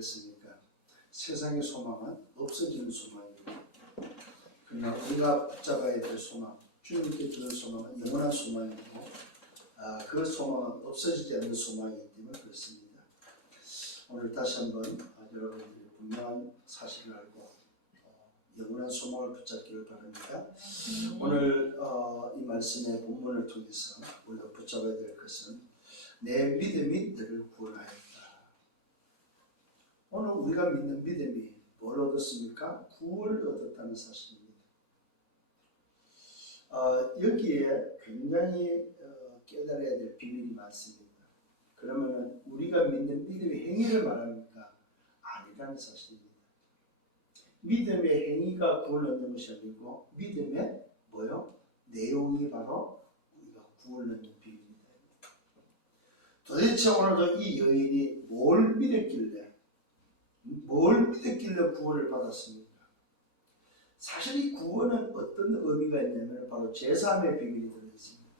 그렇습니까? 세상의 소망은 없어지는 소망이고, 그러나 우리가 붙잡아야 될 소망, 주님께 주는 소망은 영원한 소망이고, 그 소망은 없어지지 않는 소망이기 때문에 그렇습니다. 오늘 다시 한번 여러분들이 분명한 사실을 알고 영원한 소망을 붙잡기를 바랍니다. 오늘 이 말씀의 본문을 통해서 우리가 붙잡아야 될 것은 내 믿음이 너를 구원하였다. 오늘 우리가 믿는 믿음이 뭘 얻었습니까? 구원을 얻었다는 사실입니다. 여기에 굉장히 깨달아야 될 비밀이 많습니다. 그러면 우리가 믿는 믿음의 행위를 말합니까? 아니라는 사실입니다. 믿음의 행위가 구원을 얻는 것이 아니고 믿음의 뭐요? 내용이 바로 우리가 구원을 얻는 비밀입니다. 도대체 오늘도 이 여인이 뭘 믿었길래 구원을 받았습니까? 사실 이 구원은 어떤 의미가 있냐면 바로 제사함의 비밀이 들어있습니다.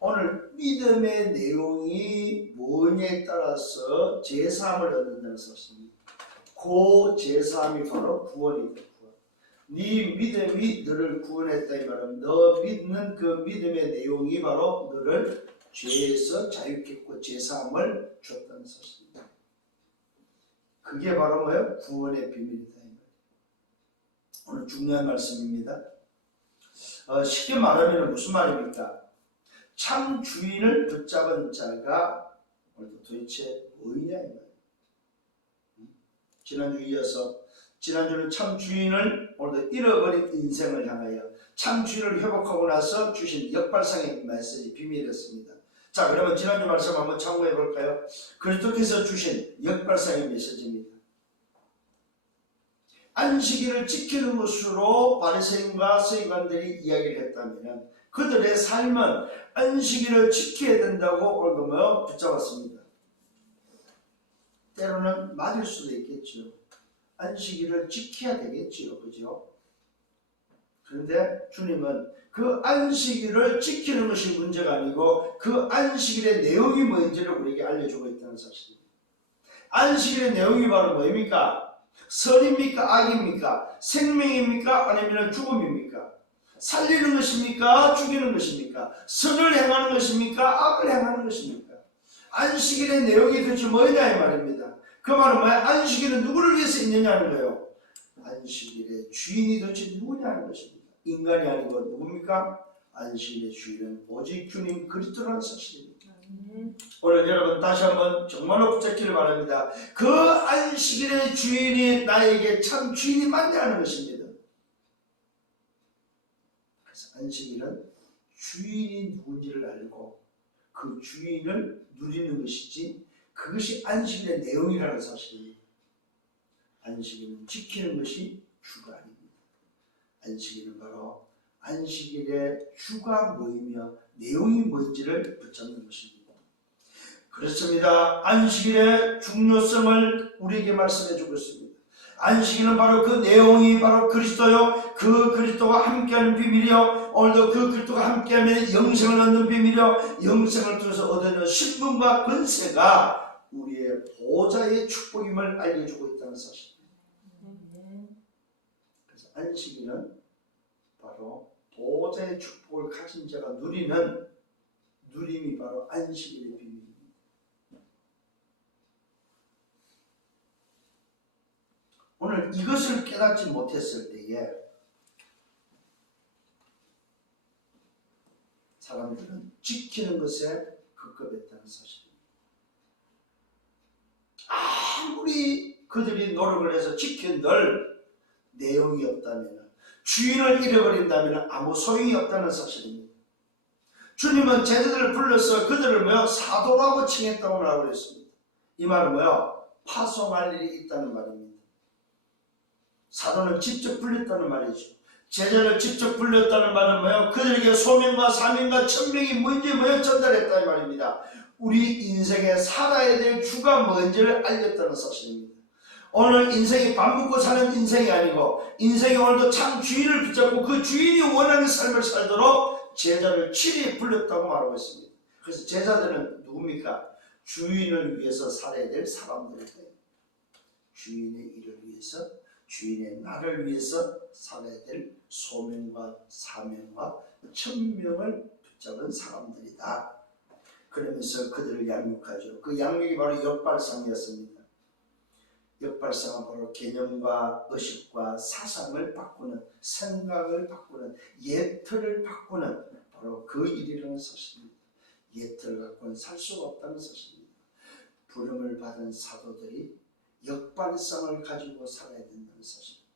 오늘 믿음의 내용이 뭐냐에 따라서 제사함을 얻는다는 사실입니다. 그 제사함이 바로 구원이다. 네 믿음이 너를 구원했다 이 말은 너 믿는 그 믿음의 내용이 바로 너를 죄에서 자유케 했고 제사함을 줬다는 사실입니다. 그게 바로 뭐예요? 구원의 비밀이다. 오늘 중요한 말씀입니다. 쉽게 말하면 무슨 말입니까? 참 주인을 붙잡은 자가 도대체 뭐냐 이 말이에요. 지난주 이어서 지난주는 참 주인을 오늘도 잃어버린 인생을 향하여 참 주인을 회복하고 나서 주신 역발상의 메시지 비밀이었습니다. 자, 그러면 지난주 말씀 한번 참고해 볼까요? 그리스도께서 주신 역발상의 메시지입니다. 안식일을 지키는 것으로 바리새인과 서기관들이 이야기를 했다면 그들의 삶은 안식일을 지켜야 된다고 오늘 붙잡았습니다. 때로는 맞을 수도 있겠죠. 안식일을 지켜야 되겠지요. 그죠? 그런데 주님은 그 안식일을 지키는 것이 문제가 아니고 그 안식일의 내용이 뭔지를 우리에게 알려주고 있다는 사실입니다. 안식일의 내용이 바로 뭐입니까? 선입니까? 악입니까? 생명입니까? 아니면 죽음입니까? 살리는 것입니까? 죽이는 것입니까? 선을 행하는 것입니까? 악을 행하는 것입니까? 안식일의 내용이 도대체 뭐냐 이 말입니다. 그 말은 뭐야? 안식일은 누구를 위해서 있느냐는 거예요. 안식일의 주인이 도대체 누구냐는 것입니다. 인간이 아니고 누굽니까? 안식일의 주인은 오직 주님 그리스도라는 사실입니다. 오늘 여러분 다시 한번 정말로 붙잡기를 바랍니다. 그 안식일의 주인이 나에게 참 주인이 맞냐는 것입니다. 그래서 안식일은 주인이 누군지를 알고 그 주인을 누리는 것이지 그것이 안식일의 내용이라는 사실입니다. 안식일은 지키는 것이 주가 아닙니다. 안식일은 바로 안식일의 주가 뭐이며 내용이 뭔지를 붙잡는 것입니다. 그렇습니다. 안식일의 중요성을 우리에게 말씀해 주고 있습니다. 안식일은 바로 그 내용이 바로 그리스도요. 그 그리스도와 함께하는 비밀이요. 오늘도 그 그리스도와 함께하면 영생을 얻는 비밀이요. 영생을 통해서 얻는 신분과 권세가 우리의 보좌의 축복임을 알려주고 있다는 사실입니다. 그래서 안식일은 바로 보좌의 축복을 가진 자가 누림이 바로 안식일의 비밀입니다. 오늘 이것을 깨닫지 못했을 때에 사람들은 지키는 것에 급급했다는 사실입니다. 아무리 그들이 노력을 해서 지킨들 내용이 없다면 주인을 잃어버린다면 아무 소용이 없다는 사실입니다. 주님은 제자들을 불러서 그들을 사도라고 칭했다고 말하고 있습니다. 이 말은 파송할 일이 있다는 말입니다. 사도는 직접 불렸다는 말이죠. 제자를 직접 불렸다는 말은 그들에게 소명과 사명과 천명이 뭔지 전달했다는 말입니다. 우리 인생에 살아야 될 주가 뭔지를 알렸다는 사실입니다. 오늘 인생이 밥 먹고 사는 인생이 아니고 인생이 오늘도 참 주인을 붙잡고 그 주인이 원하는 삶을 살도록 제자를 친히 불렸다고 말하고 있습니다. 그래서 제자들은 누굽니까? 주인을 위해서 살아야 될 사람들입니다. 주인의 일을 위해서, 주인의 나를 위해서 살아야 될 소명과 사명과 천명을 붙잡은 사람들이다. 그러면서 그들을 양육하죠. 그 양육이 바로 역발상이었습니다. 역발상은 바로 개념과 의식과 사상을 바꾸는, 생각을 바꾸는, 예틀을 바꾸는 바로 그 일이라는 사실입니다. 예틀을 갖고는 살 수가 없다는 사실입니다. 부름을 받은 사도들이 역발상을 가지고 살아야 된다는 사실입니다.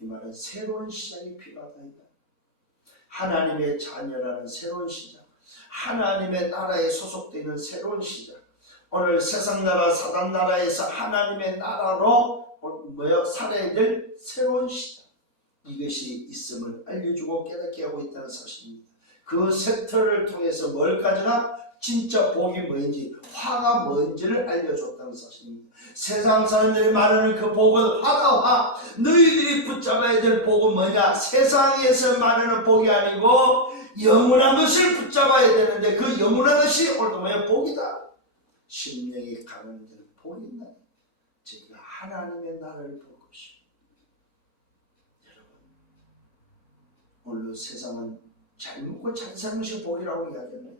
이 말은 새로운 시작이 필요하다. 하나님의 자녀라는 새로운 시작, 하나님의 나라에 소속되어 있는 새로운 시작, 오늘 세상 나라 사단 나라에서 하나님의 나라로 살아야 될 새로운 시작, 이것이 있음을 알려주고 깨닫게 하고 있다는 사실입니다. 그 섹터를 통해서 뭘 가져가? 진짜 복이 뭔지, 화가 뭔지를 알려줬다는 사실입니다. 세상 사람들이 말하는 그 복은 화가 화. 너희들이 붙잡아야 될 복은 뭐냐? 세상에서 말하는 복이 아니고 영원한 것을 붙잡아야 되는데, 그 영원한 것이 오늘도 뭐야? 복이다. 심령이 가는 데는 복이 있나? 즉 하나님의 나라를 볼 것이요. 여러분, 오늘 세상은 잘 먹고 잘 사는 것이 복이라고 이야기합니다.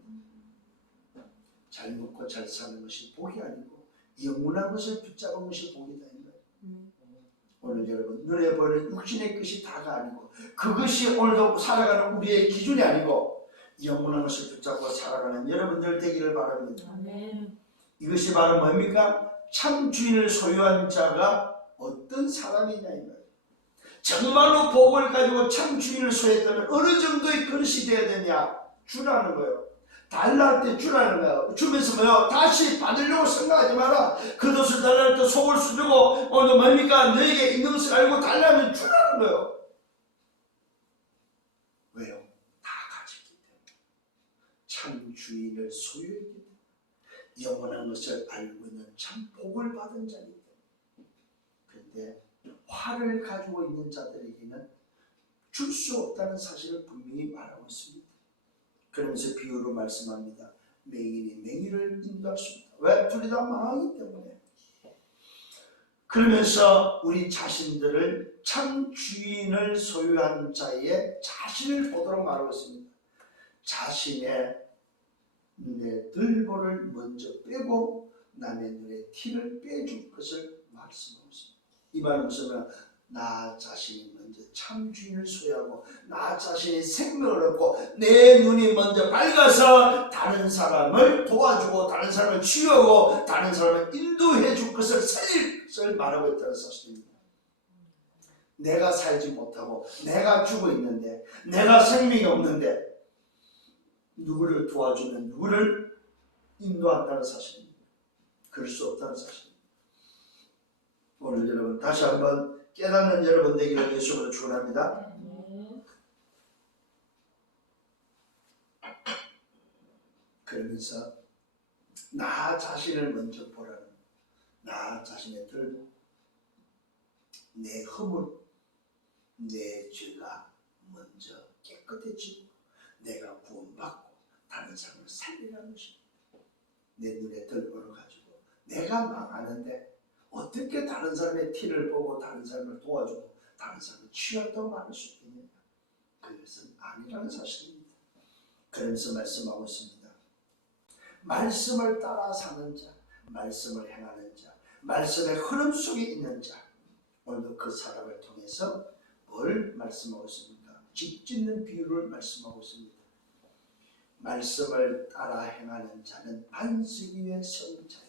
잘 먹고 잘 사는 것이 복이 아니고 영원한 것을 붙잡은 것이 복이다. 오늘 여러분, 눈에 보이는 육신의 것이 다가 아니고, 그것이 오늘도 살아가는 우리의 기준이 아니고 영원한 것을 붙잡고 살아가는 여러분들 되기를 바랍니다. 아멘. 이것이 바로 뭡니까? 참 주인을 소유한 자가 어떤 사람이냐 이 말이에요. 정말로 복을 가지고 참 주인을 소유했다면 어느 정도의 그릇이 되어야 되냐? 주라는 거예요. 달랄 때 주라는 거예요. 주면서 뭐요? 다시 받으려고 생각하지 마라. 그 돛을 달랄 때 속을 수주고 오늘 뭡니까? 너에게 있는 것을 알고 달라면 주라는 거예요. 왜요? 다 가졌기 때문에. 참 주인을 소유했기 때문에. 영원한 것을 알고 있는 참 복을 받은 자이기 때문에. 그런데 화를 가지고 있는 자들에게는 줄 수 없다는 사실을 분명히 말하고 있습니다. 그러면서 비유로 말씀합니다. 맹인이 맹인을 인도할 수 없다. 왜? 둘이 다 망하기 때문에. 그러면서 우리 자신들을 참 주인을 소유한 자의 자신을 보도록 말하고 있습니다. 자신의 눈에 들보를 먼저 빼고 남의 눈에 티를 빼줄 것을 말씀하고 있습니다. 이 말은 무슨 말이냐? 나 자신이 먼저 참 주인을 소유하고 나 자신이 생명을 얻고 내 눈이 먼저 밝아서 다른 사람을 도와주고 다른 사람을 치유하고 다른 사람을 인도해 줄 것을 살릴 것을 말하고 있다는 사실입니다. 내가 살지 못하고 내가 죽어 있는데, 내가 생명이 없는데 누구를 도와주면 누구를 인도한다는 사실입니다. 그럴 수 없다는 사실입니다. 오늘 여러분 다시 한번 깨닫는 여러분 되기를 예수로 축원합니다. 그러면서 나 자신을 먼저 보라는, 나 자신의 들보, 내 허물, 내 죄가 먼저 깨끗해지고 내가 구원받고 다른 사람을 살리라는 것입니다. 내 눈에 들보를 가지고 내가 망하는데 어떻게 다른 사람의 티를 보고 다른 사람을 도와주고 다른 사람을 치유한다고 말할 수 있겠느냐? 그것은 아니라는 사실입니다. 그러면서 말씀하고 있습니다. 말씀을 따라 사는 자, 말씀을 행하는 자, 말씀의 흐름 속에 있는 자, 오늘도 그 사람을 통해서 뭘 말씀하고 있습니까? 집 짓는 비유를 말씀하고 있습니다. 말씀을 따라 행하는 자는 반석 위에 세운 자요.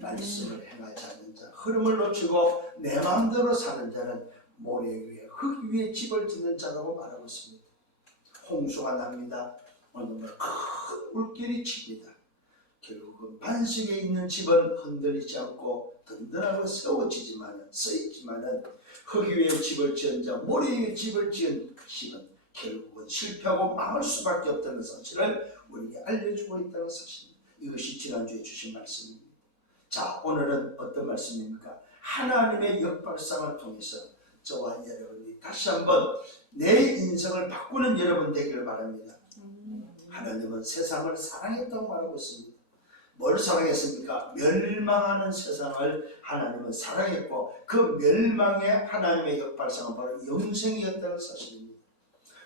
말씀을 행하지 않는 자, 흐름을 놓치고 내 마음대로 사는 자는 모래 위에, 흙 위에 집을 짓는 자라고 말하고 있습니다. 홍수가 납니다. 어느 날 큰 물결이 칩니다. 결국은 반석에 있는 집은 흔들리지 않고 든든하고 세워지지만은, 쓰이지만은 흙 위에 집을 지은 자, 모래 위에 집을 지은 집은 결국은 실패하고 망할 수밖에 없다는 사실을 우리에게 알려주고 있다는 사실입니다. 이것이 지난주에 주신 말씀입니다. 자, 오늘은 어떤 말씀입니까? 하나님의 역발상을 통해서 저와 여러분이 다시 한번 내 인생을 바꾸는 여러분 되기를 바랍니다. 하나님은 세상을 사랑했다고 말하고 있습니다. 뭘 사랑했습니까? 멸망하는 세상을 하나님은 사랑했고 그 멸망의 하나님의 역발상은 바로 영생이었다는 사실입니다.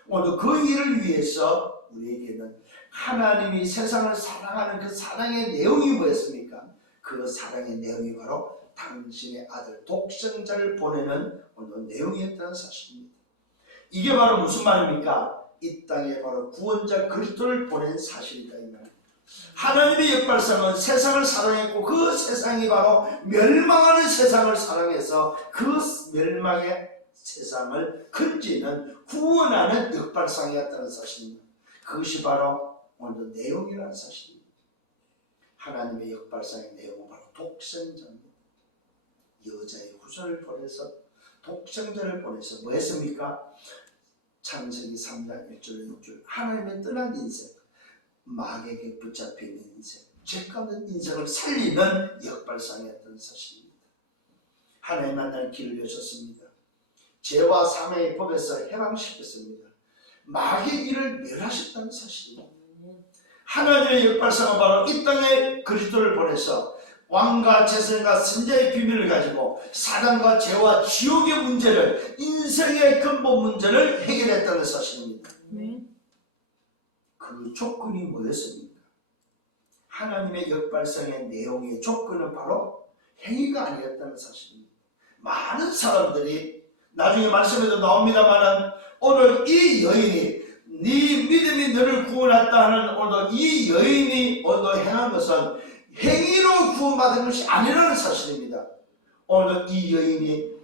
오늘 그 일을 위해서 우리에게는 하나님이 세상을 사랑하는 그 사랑의 내용이 뭐였습니까? 그 사랑의 내용이 바로 당신의 아들 독생자를 보내는 오늘 내용이었다는 사실입니다. 이게 바로 무슨 말입니까? 이 땅에 바로 구원자 그리스도를 보낸 사실이다 이 말입니다. 하나님의 역발상은 세상을 사랑했고 그 세상이 바로 멸망하는 세상을 사랑해서 그 멸망의 세상을 건지는 구원하는 역발상이었다는 사실입니다. 그것이 바로 오늘 내용이라는 사실입니다. 하나님의 역발상의 내용은 바로 독생자입니다. 여자의 후손을 보내서 독생자를 보내서 뭐 했습니까? 창세기 3장 1절 6절 하나님의 떠난 인생, 마귀에게 붙잡힌 인생, 죄가없는 인생을 살리는 역발상이었던 사실입니다. 하나님 만나는 길을 여셨습니다. 죄와 사망의 법에서 해방시켰습니다. 마귀의 일을 멸하셨다는 사실입니다. 하나님의 역발상은 바로 이 땅에 그리스도를 보내서 왕과 재선과 선자의 비밀을 가지고 사단과 죄와 지옥의 문제를, 인생의 근본 문제를 해결했다는 사실입니다. 그 조건이 뭐였습니까? 하나님의 역발상의 내용의 조건은 바로 행위가 아니었다는 사실입니다. 많은 사람들이 나중에 말씀에도 나옵니다만은 오늘 이 여인이 네 믿음이 너를 구원했다 하는 오늘 이 여인이 오늘 행한 것은 행위로 구원받은 것이 아니라는 사실입니다. 오늘 이 여인이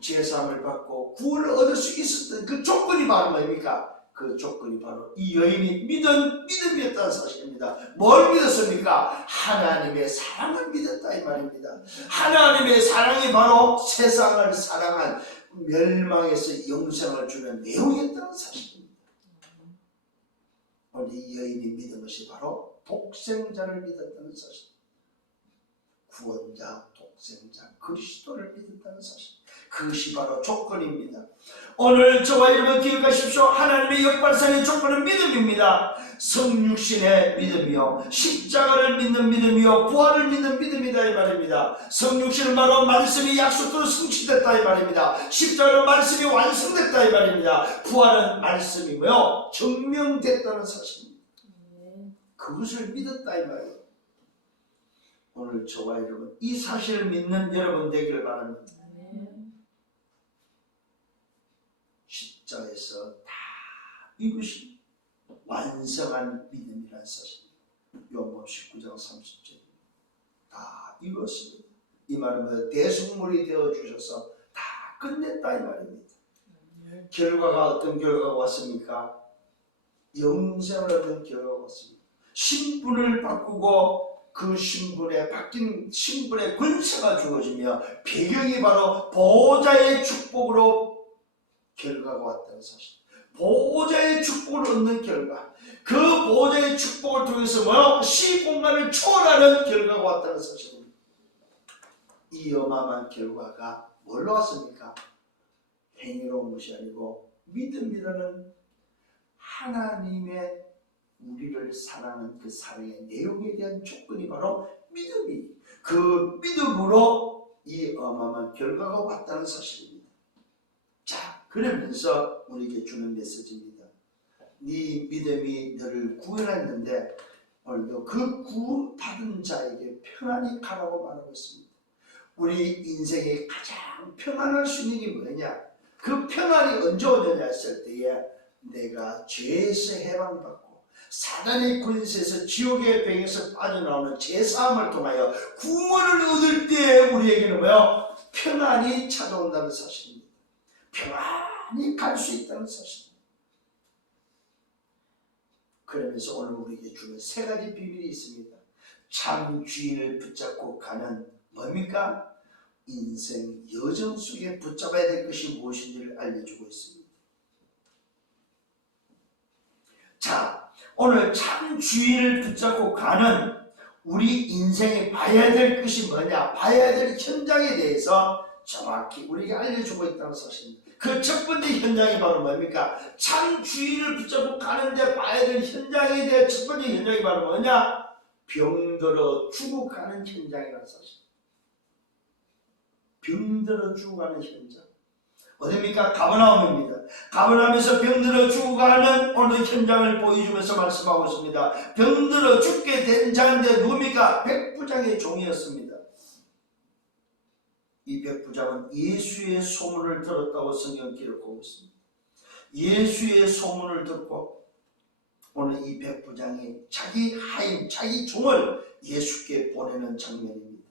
죄사함을 받고 구원을 얻을 수 있었던 그 조건이 바로 뭡니까? 그 조건이 바로 이 여인이 믿은 믿음이었다는 사실입니다. 뭘 믿었습니까? 하나님의 사랑을 믿었다 이 말입니다. 하나님의 사랑이 바로 세상을 사랑한 멸망에서 영생을 주는 내용이었다는 사실입니다. 오늘 이 여인이 믿은 것이 바로 독생자를 믿었다는 사실, 구원자, 독생자, 그리스도를 믿었다는 사실, 그것이 바로 조건입니다. 오늘 저와 여러분 기억하십시오. 하나님의 역발상의 조건은 믿음입니다. 성육신의 믿음이요, 십자가를 믿는 믿음이요, 부활을 믿는 믿음이다 이 말입니다. 성육신은 바로 말씀이 약속대로 성취됐다 이 말입니다. 십자가는 말씀이 완성됐다 이 말입니다. 부활은 말씀이 뭐요? 증명됐다는 사실입니다. 그것을 믿었다 이 말이에요. 오늘 저와 여러분 이 사실을 믿는 여러분 되기를 바랍니다. 십자에서 다 이것이 완성한 믿음이라는 사실입니다. 요한복음 19장 30절 다 이것입니다. 이 말은 대속물이 되어 주셔서 다 끝냈다 이 말입니다. 결과가 어떤 결과가 왔습니까? 영생을 얻은 결과가 왔습니다. 신분을 바꾸고 그 신분에 바뀐 신분의 권세가 주어지며 배경이 바로 보호자의 축복으로 결과가 왔다는 사실. 보호자의 축복을 얻는 결과, 그 보호자의 축복을 통해서 뭐요? 시공간을 초월하는 결과가 왔다는 사실입니다. 이 어마어마한 결과가 뭘로 왔습니까? 행위로 온 것이 아니고 믿음이라는 하나님의 우리를 사랑하는 그 사랑의 내용에 대한 조건이 바로 믿음이, 그 믿음으로 이 어마어마한 결과가 왔다는 사실입니다. 자, 그러면서 우리에게 주는 메시지입니다. 네 믿음이 너를 구원했는데 오늘도 그 구원받은 자에게 평안히 가라고 말하고 있습니다. 우리 인생에 가장 평안할 수 있는 게 뭐냐? 그 평안이 언제 오느냐 했을 때에 내가 죄에서 해방받고 사단의 권세에서 지옥의 병에서 빠져나오는 죄사함을 통하여 구원을 얻을 때 우리에게는 뭐요? 평안이 찾아온다는 사실입니다. 평안히 갈 수 있다는 사실입니다. 그러면서 오늘 우리에게 주는 세 가지 비밀이 있습니다. 참 주인을 붙잡고 가는 뭡니까? 인생 여정 속에 붙잡아야 될 것이 무엇인지를 알려주고 있습니다. 자, 오늘 참 주인을 붙잡고 가는 우리 인생에 봐야 될 것이 뭐냐, 봐야 될 현장에 대해서 정확히 우리에게 알려주고 있다는 사실입니다. 그 첫 번째 현장이 바로 뭡니까? 참 주인을 붙잡고 가는데 봐야 될 현장에 대한 첫 번째 현장이 바로 뭐냐? 병들어 죽어가는 현장이라는 사실. 병들어 죽어가는 현장. 어딥니까? 가버나움입니다. 가버나움에서 병들어 죽어가는 오늘 현장을 보여주면서 말씀하고 있습니다. 병들어 죽게 된 자인데 누굽니까? 백부장의 종이었습니다. 이 백부장은 예수의 소문을 들었다고 성경 기록하고 있습니다. 예수의 소문을 듣고 오늘 이 백부장이 자기 하인, 자기 종을 예수께 보내는 장면입니다.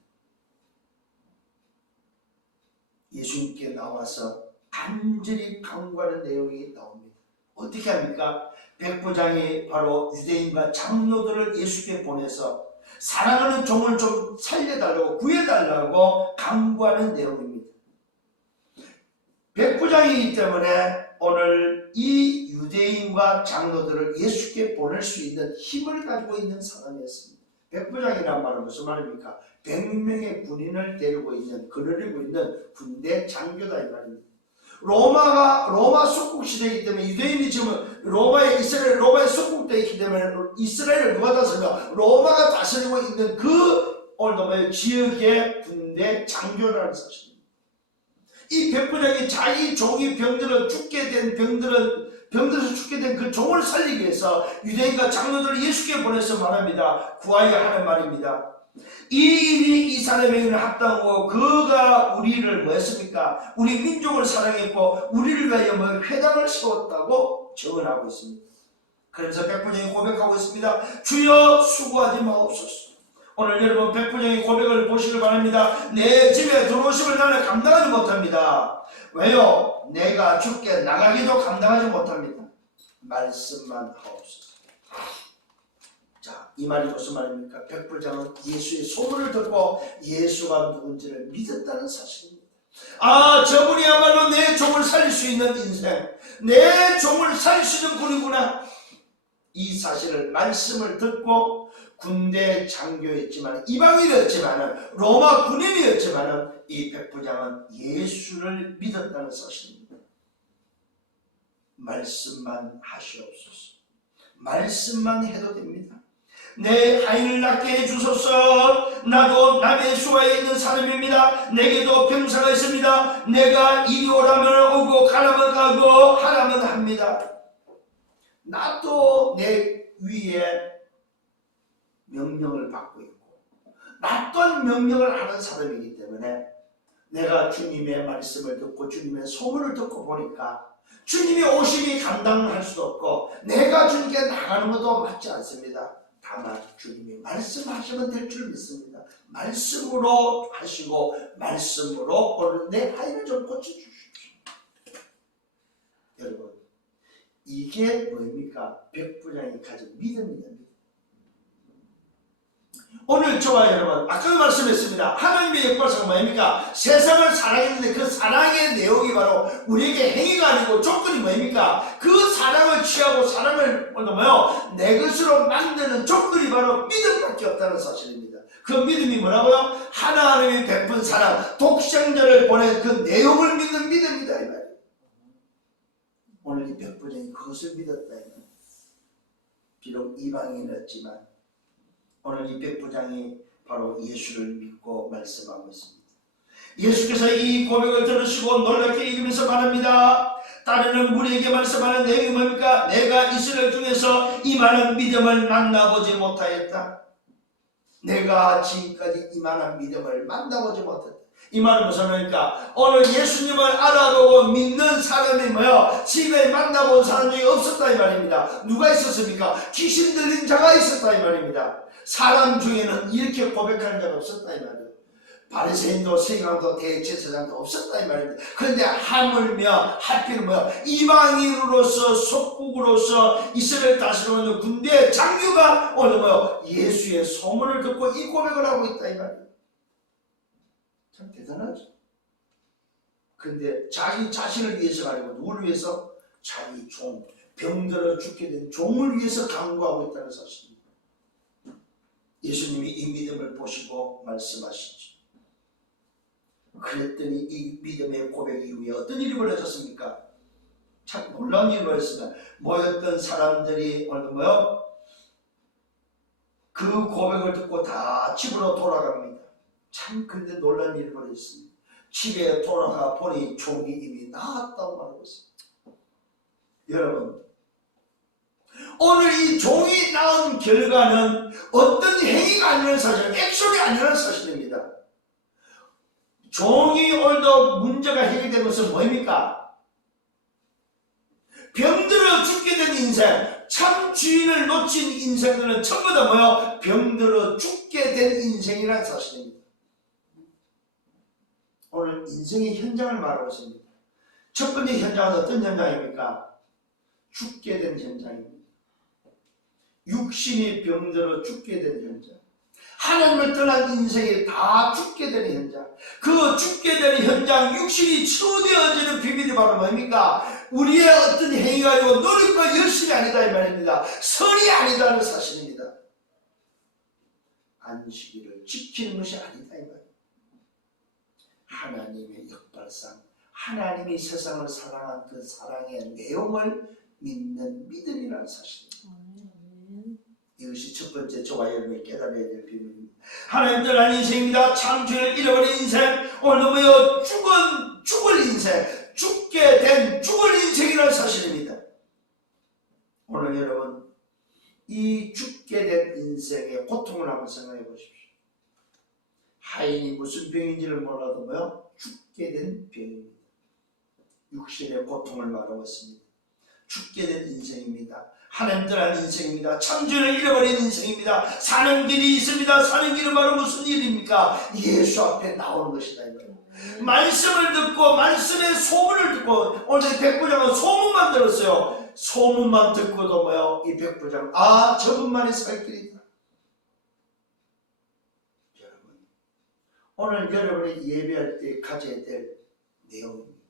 예수님께 나와서 간절히 간구하는 내용이 나옵니다. 어떻게 합니까? 백부장이 바로 유대인과 장로들을 예수께 보내서 사랑하는 종을 좀 살려달라고 구해달라고 간구하는 내용입니다. 백부장이기 때문에 오늘 이 유대인과 장로들을 예수께 보낼 수 있는 힘을 가지고 있는 사람이었습니다. 백부장이란 말은 무슨 말입니까? 100명의 군인을 데리고 있는, 거느리고 있는 군대 장교다 이 말입니다. 로마 속국 시대이기 때문에 유대인이 지금 로마의 속국되어 있기 때문에 이스라엘을 누가 다스려? 로마가 다스리고 있는 그 오늘 지역의 군대 장교라는 사실입니다. 이 백부장이 자기 종이 병들어서 죽게 된 그 종을 살리기 위해서 유대인과 장로들을 예수께 보내서 말합니다. 구하여 하는 말입니다. 이 일이 이 사람에게는 합당하고 그가 우리를 뭐 했습니까? 우리 민족을 사랑했고 우리를 위하여 회당을 세웠다고 증언하고 있습니다. 그래서 백부장이 고백하고 있습니다. 주여 수고하지 마옵소서. 오늘 여러분 백부장의 고백을 보시길 바랍니다. 내 집에 들어오심을 나는 감당하지 못합니다. 왜요? 내가 죽게 나가기도 감당하지 못합니다. 말씀만 하옵소서. 자, 이 말이 무슨 말입니까? 백부장은 예수의 소문을 듣고 예수가 누군지를 믿었다는 사실입니다. 아, 저분이야말로 내 종을 살릴 수 있는 인생, 내 종을 살릴 수 있는 분이구나. 이 사실을 말씀을 듣고 군대 장교였지만 이방인이었지만 로마 군인이었지만 이 백부장은 예수를 믿었다는 사실입니다. 말씀만 하시옵소서. 말씀만 해도 됩니다. 내 하인을 낫게 해주소서. 나도 남의 수하에 있는 사람입니다. 내게도 병사가 있습니다. 내가 이리 오라면 오고 가라면 가고 하라면 합니다. 나도 내 위에 명령을 받고 있고 낯선 명령을 하는 사람이기 때문에 내가 주님의 말씀을 듣고 주님의 소문을 듣고 보니까 주님의 오심이 감당할 수도 없고 내가 주님께 나가는 것도 맞지 않습니다. 다만 주님이 말씀하시면 될 줄 믿습니다. 말씀으로 하시고 말씀으로 오늘 내 하인을 좀 고쳐주십시오. 여러분, 이게 뭡니까? 백부장이 가진 믿음입니다. 오늘 저와 여러분, 아까 말씀했습니다. 하나님의 역발사가 뭡니까? 세상을 사랑했는데 그 사랑의 내용이 바로 우리에게 행위가 아니고 조건이 뭡니까? 그 사랑을 취하고 사랑을 내 것으로 만드는 조건이 바로 믿음밖에 없다는 사실입니다. 그 믿음이 뭐라고요? 하나님이 베푼 사랑, 독생자를 보낸 그 내용을 믿는 믿음이다 이 말이에요. 오늘 이 백부장이 그것을 믿었다 이 말이에요. 비록 이방인이었지만 오늘 이 백부장이 바로 예수를 믿고 말씀하고 있습니다. 예수께서 이 고백을 들으시고 놀랍게 읽으면서 말합니다. 따르는 무리에게 말씀하는 내용이 뭡니까? 내가 이스라엘 중에서 이 많은 믿음을 만나보지 못하였다. 내가 지금까지 이만한 믿음을 만나보지 못했다. 이 말은 무슨 말입니까? 오늘 예수님을 알아보고 믿는 사람이 지금까지 만나본 사람이 없었다 이 말입니다. 누가 있었습니까? 귀신 들린 자가 있었다 이 말입니다. 사람 중에는 이렇게 고백하는 자가 없었다 이 말이에요. 바리새인도 세관도 대제사장도 없었다 이 말입니다. 그런데 하물며 하필 이방인으로서 속국으로서 이스라엘 다스리고 있는 군대 장교가 오늘 예수의 소문을 듣고 이 고백을 하고 있다 이 말이에요. 참 대단하죠. 그런데 자기 자신을 위해서가 아니고 누구를 위해서? 자기 종, 병들어 죽게 된 종을 위해서 간구하고 있다는 사실입니다. 예수님이 이 믿음을 보시고 말씀하시죠. 그랬더니 이 믿음의 고백 이후에 어떤 일이 벌어졌습니까? 참 놀라운 일이 벌어졌습니다. 모였던 사람들이 오늘 그 고백을 듣고 다 집으로 돌아갑니다. 참 그런데 놀란 일이 벌어졌습니다. 집에 돌아가 보니 종이 이미 나았다고 말하고 있습니다. 여러분, 오늘 이 종이 나온 결과는 어떤 행위가 아니라는 사실, 액션이 아니라는 사실입니다. 종이 오늘도 문제가 해결된 것은 뭐입니까? 병들어 죽게 된 인생, 참 주인을 놓친 인생들은 전부 다 뭐요? 병들어 죽게 된 인생이라는 사실입니다. 오늘 인생의 현장을 말하고 있습니다. 첫 번째 현장은 어떤 현장입니까? 죽게 된 현장입니다. 육신이 병들어 죽게 된 현장. 하나님을 떠난 인생이 다 죽게 되는 현장. 그 죽게 되는 현장, 육신이 치유되어지는 비밀이 바로 뭡니까? 우리의 어떤 행위가 아니고 노력과 열심이 아니다 이 말입니다. 선이 아니다는 사실입니다. 안식일을 지키는 것이 아니다 이 말입니다. 하나님의 역발상, 하나님이 세상을 사랑한 그 사랑의 내용을 믿는 믿음이라는 사실입니다. 이것이 첫 번째 저와 여러분이 깨달아야 될 비밀입니다. 하나님 떠난 인생입니다. 참 주를 잃어버린 인생, 오늘 뭐요? 죽을 인생, 죽게 된 죽을 인생이라는 사실입니다. 오늘 여러분, 이 죽게 된 인생의 고통을 한번 생각해 보십시오. 하인이 무슨 병인지를 몰라도 뭐요? 죽게 된 병입니다. 육신의 고통을 말하고 있습니다. 죽게 된 인생입니다. 하나님 떠난 인생입니다. 참주를 잃어버린 인생입니다. 사는 길이 있습니다. 사는 길은 바로 무슨 일입니까? 예수 앞에 나오는 것이다. 말씀을 듣고 말씀의 소문을 듣고 오늘 백부장은 소문만 들었어요. 소문만 듣고도 뭐요? 이 백부장 저분만이 살 길이다. 여러분, 오늘 여러분이 예배할 때 가져야 될 내용입니다.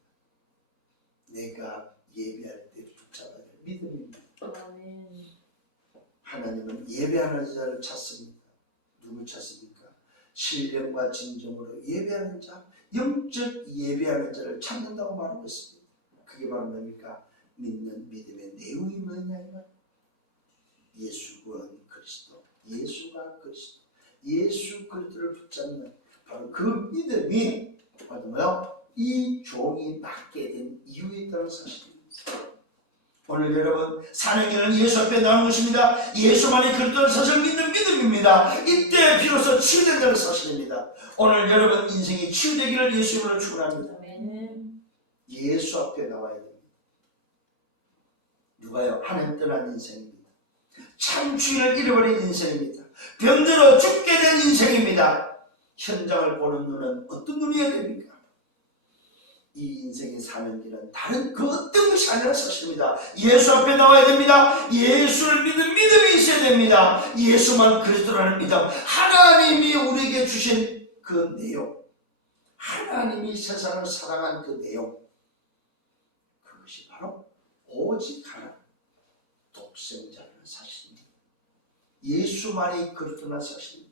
내가 예배할 때 붙잡아야 될 믿음입니다. 하나님은 예배하는 자를 찾습니다. 누굴 찾습니까? 신령과 진정으로 예배하는 자, 영적 예배하는 자를 찾는다고 말하고 있습니다. 그게 바로 뭡니까? 믿는 믿음의 내용이 뭐냐면 예수 구원 그리스도, 예수가 그리스도, 예수 그리스도를 붙잡는 바로 그 믿음이 바로 뭐요? 이 종이 낫게 된 이유에 있다는 사실입니다. 오늘 여러분, 사는 길은 예수 앞에 나오는 것입니다. 예수만이 그리스도를 사실 믿는 믿음입니다. 이때 비로소 치유된다는 사실입니다. 오늘 여러분 인생이 치유되기를 예수 이름으로 축원합니다. 예수 앞에 나와야 됩니다. 누가요? 하나님 떠난 인생입니다. 참 주인을 잃어버린 인생입니다. 병들어 죽게 된 인생입니다. 현장을 보는 눈은 어떤 눈이어야 됩니까? 이 인생의 사는 길은 다른 그 어떤 것이 아니라 사실입니다. 예수 앞에 나와야 됩니다. 예수를 믿는 믿음이 있어야 됩니다. 예수만 그리스도라는 믿음, 하나님이 우리에게 주신 그 내용, 하나님이 세상을 사랑한 그 내용, 그것이 바로 오직 하나, 독생자라는 사실입니다. 예수만이 그리스도라는 사실입니다.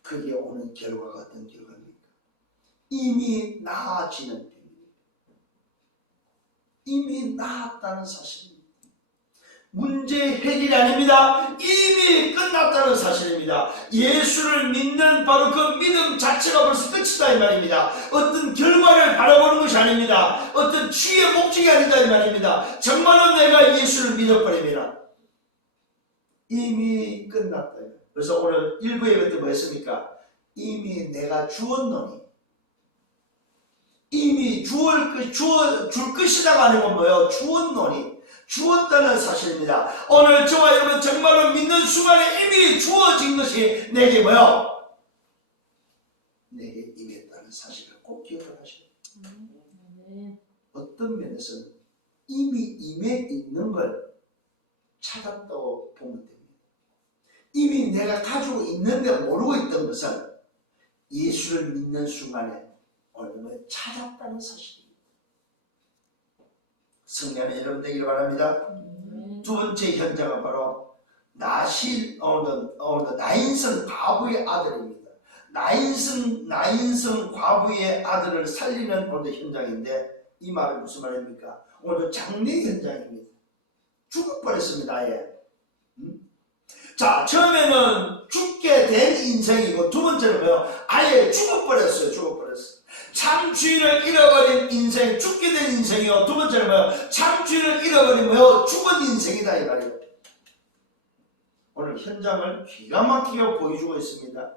그게 오는 결과가 어떤 결과입니까? 이미 나아지는 병입니다. 이미 나았다는 사실입니다. 문제 해결이 아닙니다. 이미 끝났다는 사실입니다. 예수를 믿는 바로 그 믿음 자체가 벌써 끝이다 이 말입니다. 어떤 결과를 바라보는 것이 아닙니다. 어떤 치유의 목적이 아니다 이 말입니다. 정말로 내가 예수를 믿어버립니다. 이미 끝났다. 그래서 오늘 일부 예배 때 뭐 했습니까? 이미 내가 주었노니, 이미 줄 것이다가 아니고 뭐요? 주었노니, 주었다는 사실입니다. 오늘 저와 여러분 정말로 믿는 순간에 이미 주어진 것이 내게 뭐요? 내게 임했다는 사실을 꼭 기억을 하셔야 돼요. 어떤 면에서는 이미 임해 있는 걸 찾았다고 보면 됩니다. 이미 내가 가지고 있는데 모르고 있던 것은 예수를 믿는 순간에 오늘 찾았다는 사실입니다. 승리하는 여러분 되기를 바랍니다. 두 번째 현장은 바로 나인성 과부의 아들입니다. 나인성 과부의 아들을 살리는 오늘 현장인데, 이 말은 무슨 말입니까? 오늘 장례 현장입니다. 죽을 뻔했습니다. 아예. 자, 처음에는 죽게 된 인생이고, 두 번째는 뭐요? 아예 죽어버렸어요. 죽어버렸어요. 참 주인을 잃어버린 인생, 죽게 된 인생이요. 두 번째는 뭐요? 참 주인을 잃어버린 뭐요? 죽은 인생이다 이 말이에요. 오늘 현장을 기가 막히게 보여주고 있습니다.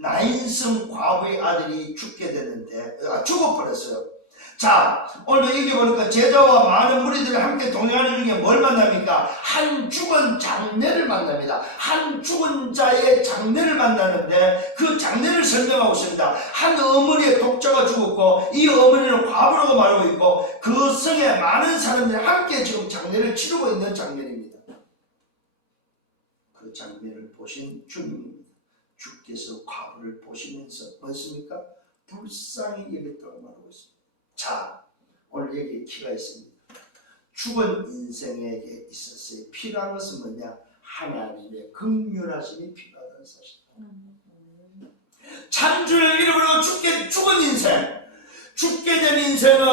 나인성 과부의 아들이 죽게 됐는데, 죽어버렸어요. 자, 오늘 여기 보니까 제자와 많은 무리들이 함께 동행하는 중에 뭘 만납니까? 한 죽은 장례를 만납니다. 한 죽은 자의 장례를 만나는데 그 장례를 설명하고 있습니다. 한 어머니의 독자가 죽었고 이 어머니는 과부라고 말하고 있고 그 성에 많은 사람들이 함께 지금 장례를 치르고 있는 장면입니다. 그 장면을 보신 주님입니다. 주께서 과부를 보시면서 뭐였습니까? 불쌍히 여겼다고 말하고 있습니다. 자, 오늘 여기에 키가 있습니다. 죽은 인생에게 있어서 필요한 것은 뭐냐? 하나님의 긍휼하심이 필요하다는 사실입니다. 참주를 잃어버리고 죽은 인생, 죽게 된 인생은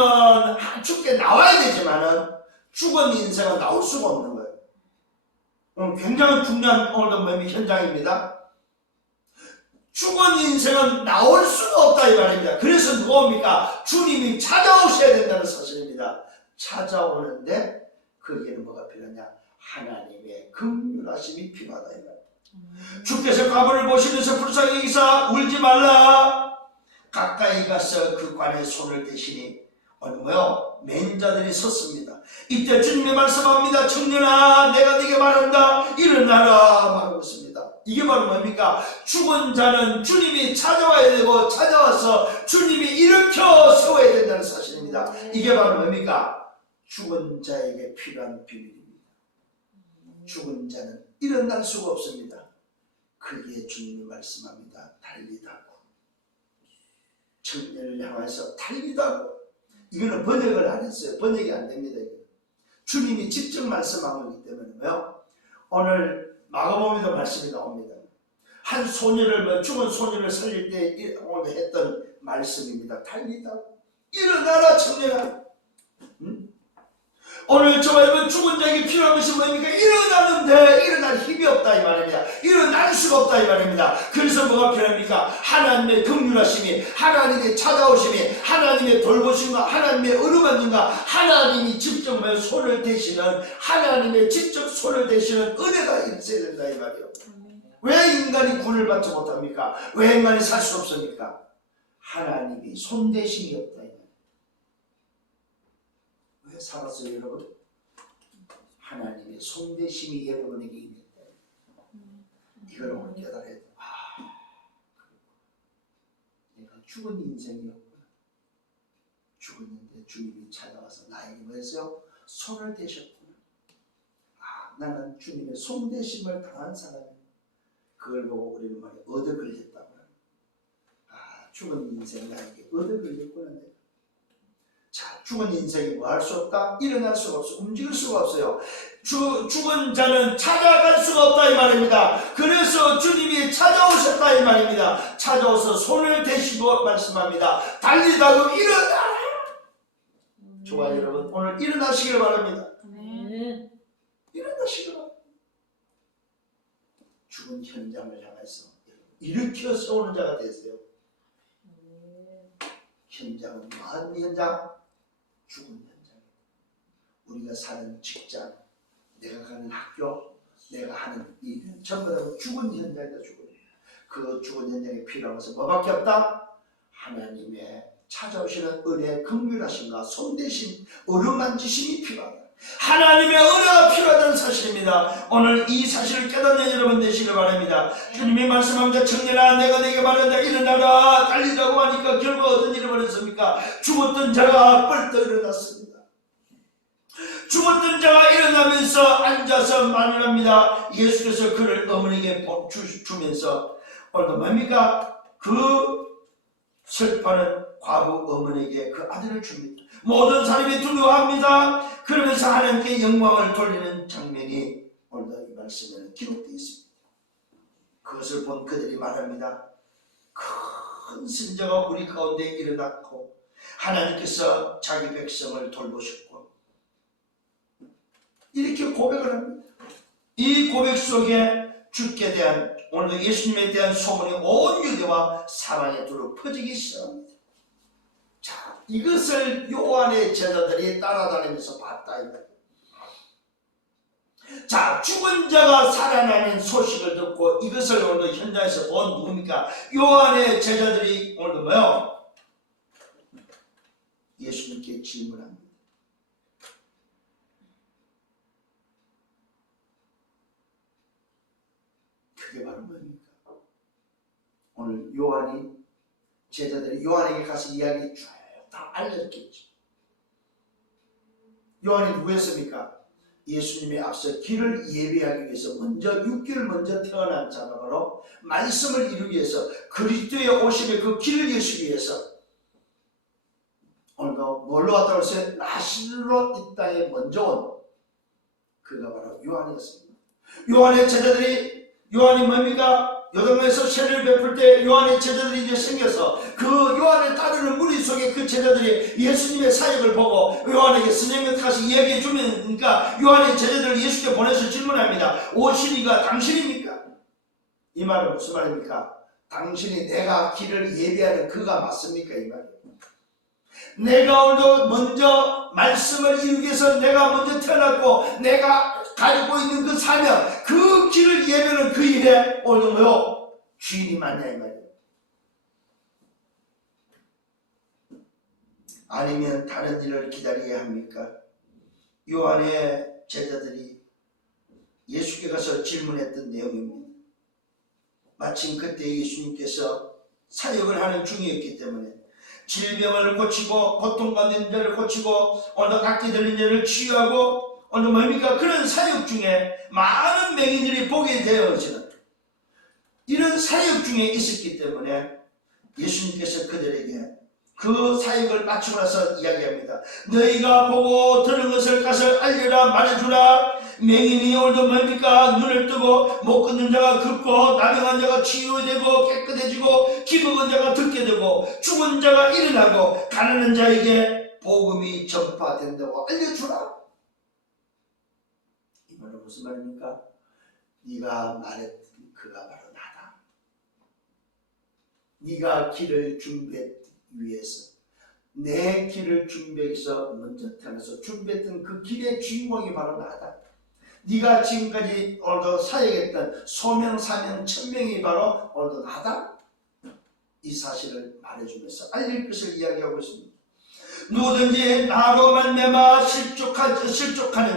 죽게 나와야 되지만은 죽은 인생은 나올 수가 없는 거예요. 오늘 굉장히 중요한 오늘도 현장입니다. 죽은 인생은 나올 수가 없다 이 말입니다. 그래서 누가 옵니까? 주님이 찾아오셔야 된다는 사실입니다. 찾아오는데 거기에는 뭐가 필요하냐? 하나님의 긍휼하심이 필요하다 이 말입니다. 주께서 과부를 보시면서 불쌍히 여기사 울지 말라. 가까이 가서 그 관에 손을 대시니 오늘 뭐요? 맨자들이 섰습니다. 이때 주님이 말씀합니다. 청년아, 내가 네게 말한다. 일어나라 말하고 있습니다. 이게 바로 뭡니까? 죽은 자는 주님이 찾아와야 되고 찾아와서 주님이 일으켜 세워야 된다는 사실입니다. 이게 바로 뭡니까? 죽은 자에게 필요한 비밀입니다. 죽은 자는 일어날 수가 없습니다. 그게 주님이 말씀합니다. 달리다고. 청년을 향해서 달리다고. 이거는 번역을 안 했어요. 번역이 안 됩니다. 주님이 직접 말씀한 거기 때문에요. 오늘 마가복음에도 말씀이 나옵니다. 한 소녀를 죽은 소녀를 살릴 때 오늘 했던 말씀입니다. 달리다 일어나라 청년아. 오늘 저와 여러분 죽은 자에게 필요한 것이 뭡니까? 일어나는데 일어날 힘이 없다 이 말입니다. 일어날 수가 없다 이 말입니다. 그래서 뭐가 필요합니까? 하나님의 긍휼하심이, 하나님의 찾아오심이, 하나님의 돌보심과 하나님의 어루만짐과 하나님이 직접 손을 대시는, 하나님의 직접 손을 대시는 은혜가 있어야 된다 이 말이에요. 왜 인간이 구원을 받지 못합니까? 왜 인간이 살 수 없습니까? 하나님이 손대심이 없다 이 말이에요. 왜 살았어요 여러분? 하나님의 손대심이 여러분에게 있는데 이걸 오늘 깨달아야 돼. 내가 죽은 인생이었구나. 죽었는데 주님이 찾아와서 나에게 뭐했어요? 손을 대셨구나. 나는 주님의 손대심을 당한 사람이야. 그걸 보고 우리는 말이야 얻어 걸렸다고. 죽은 인생 나에게 얻어 걸렸구나. 자, 죽은 인생이 뭐 할 수 없다? 일어날 수가 없어. 움직일 수가 없어요. 죽은 자는 찾아갈 수가 없다 이 말입니다. 그래서 주님이 찾아오셨다 이 말입니다. 찾아오서 손을 대시고 말씀합니다. 달리다고 일어나라. 좋아요 여러분. 오늘 일어나시길 바랍니다. 일어나시길 바랍니다. 죽은 현장을 향해서 일으켜 세우는 자가 되세요. 현장은 무한 현장? 죽은 현장. 우리가 사는 직장, 내가 가는 학교, 내가 하는 일, 전부 다 죽은 현장이다. 그 죽은 현장에 필요한 것은 뭐밖에 없다? 하나님의 찾아오시는 은혜, 긍휼하심과 손대심, 어루만지심이 필요하다. 하나님의 은혜가 필요하다는 사실입니다. 오늘 이 사실을 깨닫는 여러분 되시길 바랍니다. 주님이 말씀합니다. 청년아, 내가 네게 말한다. 일어나라. 달리자고 하니까 결국 어떤 일이 벌어졌습니까? 죽었던 자가 벌떡 일어났습니다. 죽었던 자가 일어나면서 앉아서 말을 합니다. 예수께서 그를 어머니에게 주면서 오늘도 뭡니까? 그 슬퍼하는 과부 어머니에게 그 아들을 줍니다. 모든 사람이 두려워합니다. 그러면서 하나님께 영광을 돌리는 장면이 오늘도 이 말씀에는 기록되어 있습니다. 그것을 본 그들이 말합니다. 큰 선자가 우리 가운데 일어났고 하나님께서 자기 백성을 돌보셨고 이렇게 고백을 합니다. 이 고백 속에 주께 대한 오늘도 예수님에 대한 소문이 온 유대와 사방에 두루 퍼지기 시작합니다. 자, 이것을 요한의 제자들이 따라다니면서 봤다 이 말이에요. 자, 죽은 자가 살아나는 소식을 듣고 이것을 오늘 현장에서 본 누굽니까? 요한의 제자들이 오늘도 뭐요? 예수님께 질문합니다. 그게 바로 뭡니까? 오늘 요한이 제자들이 요한에게 가서 이야기 쭉 다 알려줬겠죠. 요한이 누구였습니까? 예수님의 앞서 길을 예비하기 위해서 먼저 육길을 먼저 태어난 자가 바로 말씀을 이루기 위해서 그리스도의 오심의 그 길을 여시기 위해서 오늘도 뭘로 왔다고 했어요? 나실로 이 땅에 먼저 온 그가 바로 요한이었습니다. 요한의 제자들이 요한이 뭡니까? 요단강에서 세례를 베풀 때 요한의 제자들이 이제 생겨서 그 요한을 따르는 무리 속에 그 제자들이 예수님의 사역을 보고 요한에게 스님한테 가서 이야기해 주면 그러니까 요한의 제자들을 예수께 보내서 질문합니다. 오시니가 당신입니까? 이 말은 무슨 말입니까? 당신이 내가 길을 예비하는 그가 맞습니까? 이 말이에요. 내가 오늘도 먼저 말씀을 이루기 위해서 내가 먼저 태어났고 내가 가지고 있는 그 사명 그 길을 예배하는 그 일에 오늘 뭐요? 주인이 맞냐 이 말이에요. 아니면 다른 일을 기다려야 합니까? 요한의 제자들이 예수께 가서 질문했던 내용입니다. 마침 그때 예수님께서 사역을 하는 중이었기 때문에 질병을 고치고 고통받는 자를 고치고 오늘 악기 들린 자를 치유하고 오늘 뭡니까? 그런 사역 중에 많은 맹인들이 보게 되어지는 이런 사역 중에 있었기 때문에 예수님께서 그들에게 그 사역을 마치고 나서 이야기합니다. 너희가 보고 들은 것을 가서 알려라 말해주라. 맹인이 오늘도 뭡니까? 눈을 뜨고 못 걷는 자가 걷고 나병한 자가 치유되고 깨끗해지고 기먹은 자가 듣게 되고 죽은 자가 일어나고 가난한 자에게 복음이 전파된다고 알려주라. 이 말은 무슨 말입니까? 네가 말했던 그가 바로 나다. 네가 길을 준비했기 위해서 내 길을 준비해서 먼저 태어나서 준비했던 그 길의 주인공이 바로 나다. 네가 지금까지 오늘도 사역했던 소명, 사명, 천명이 바로 오늘도 나다. 이 사실을 말해주면서 알릴 것을 이야기하고 있습니다. 누구든지 나로 말미암아 실족하는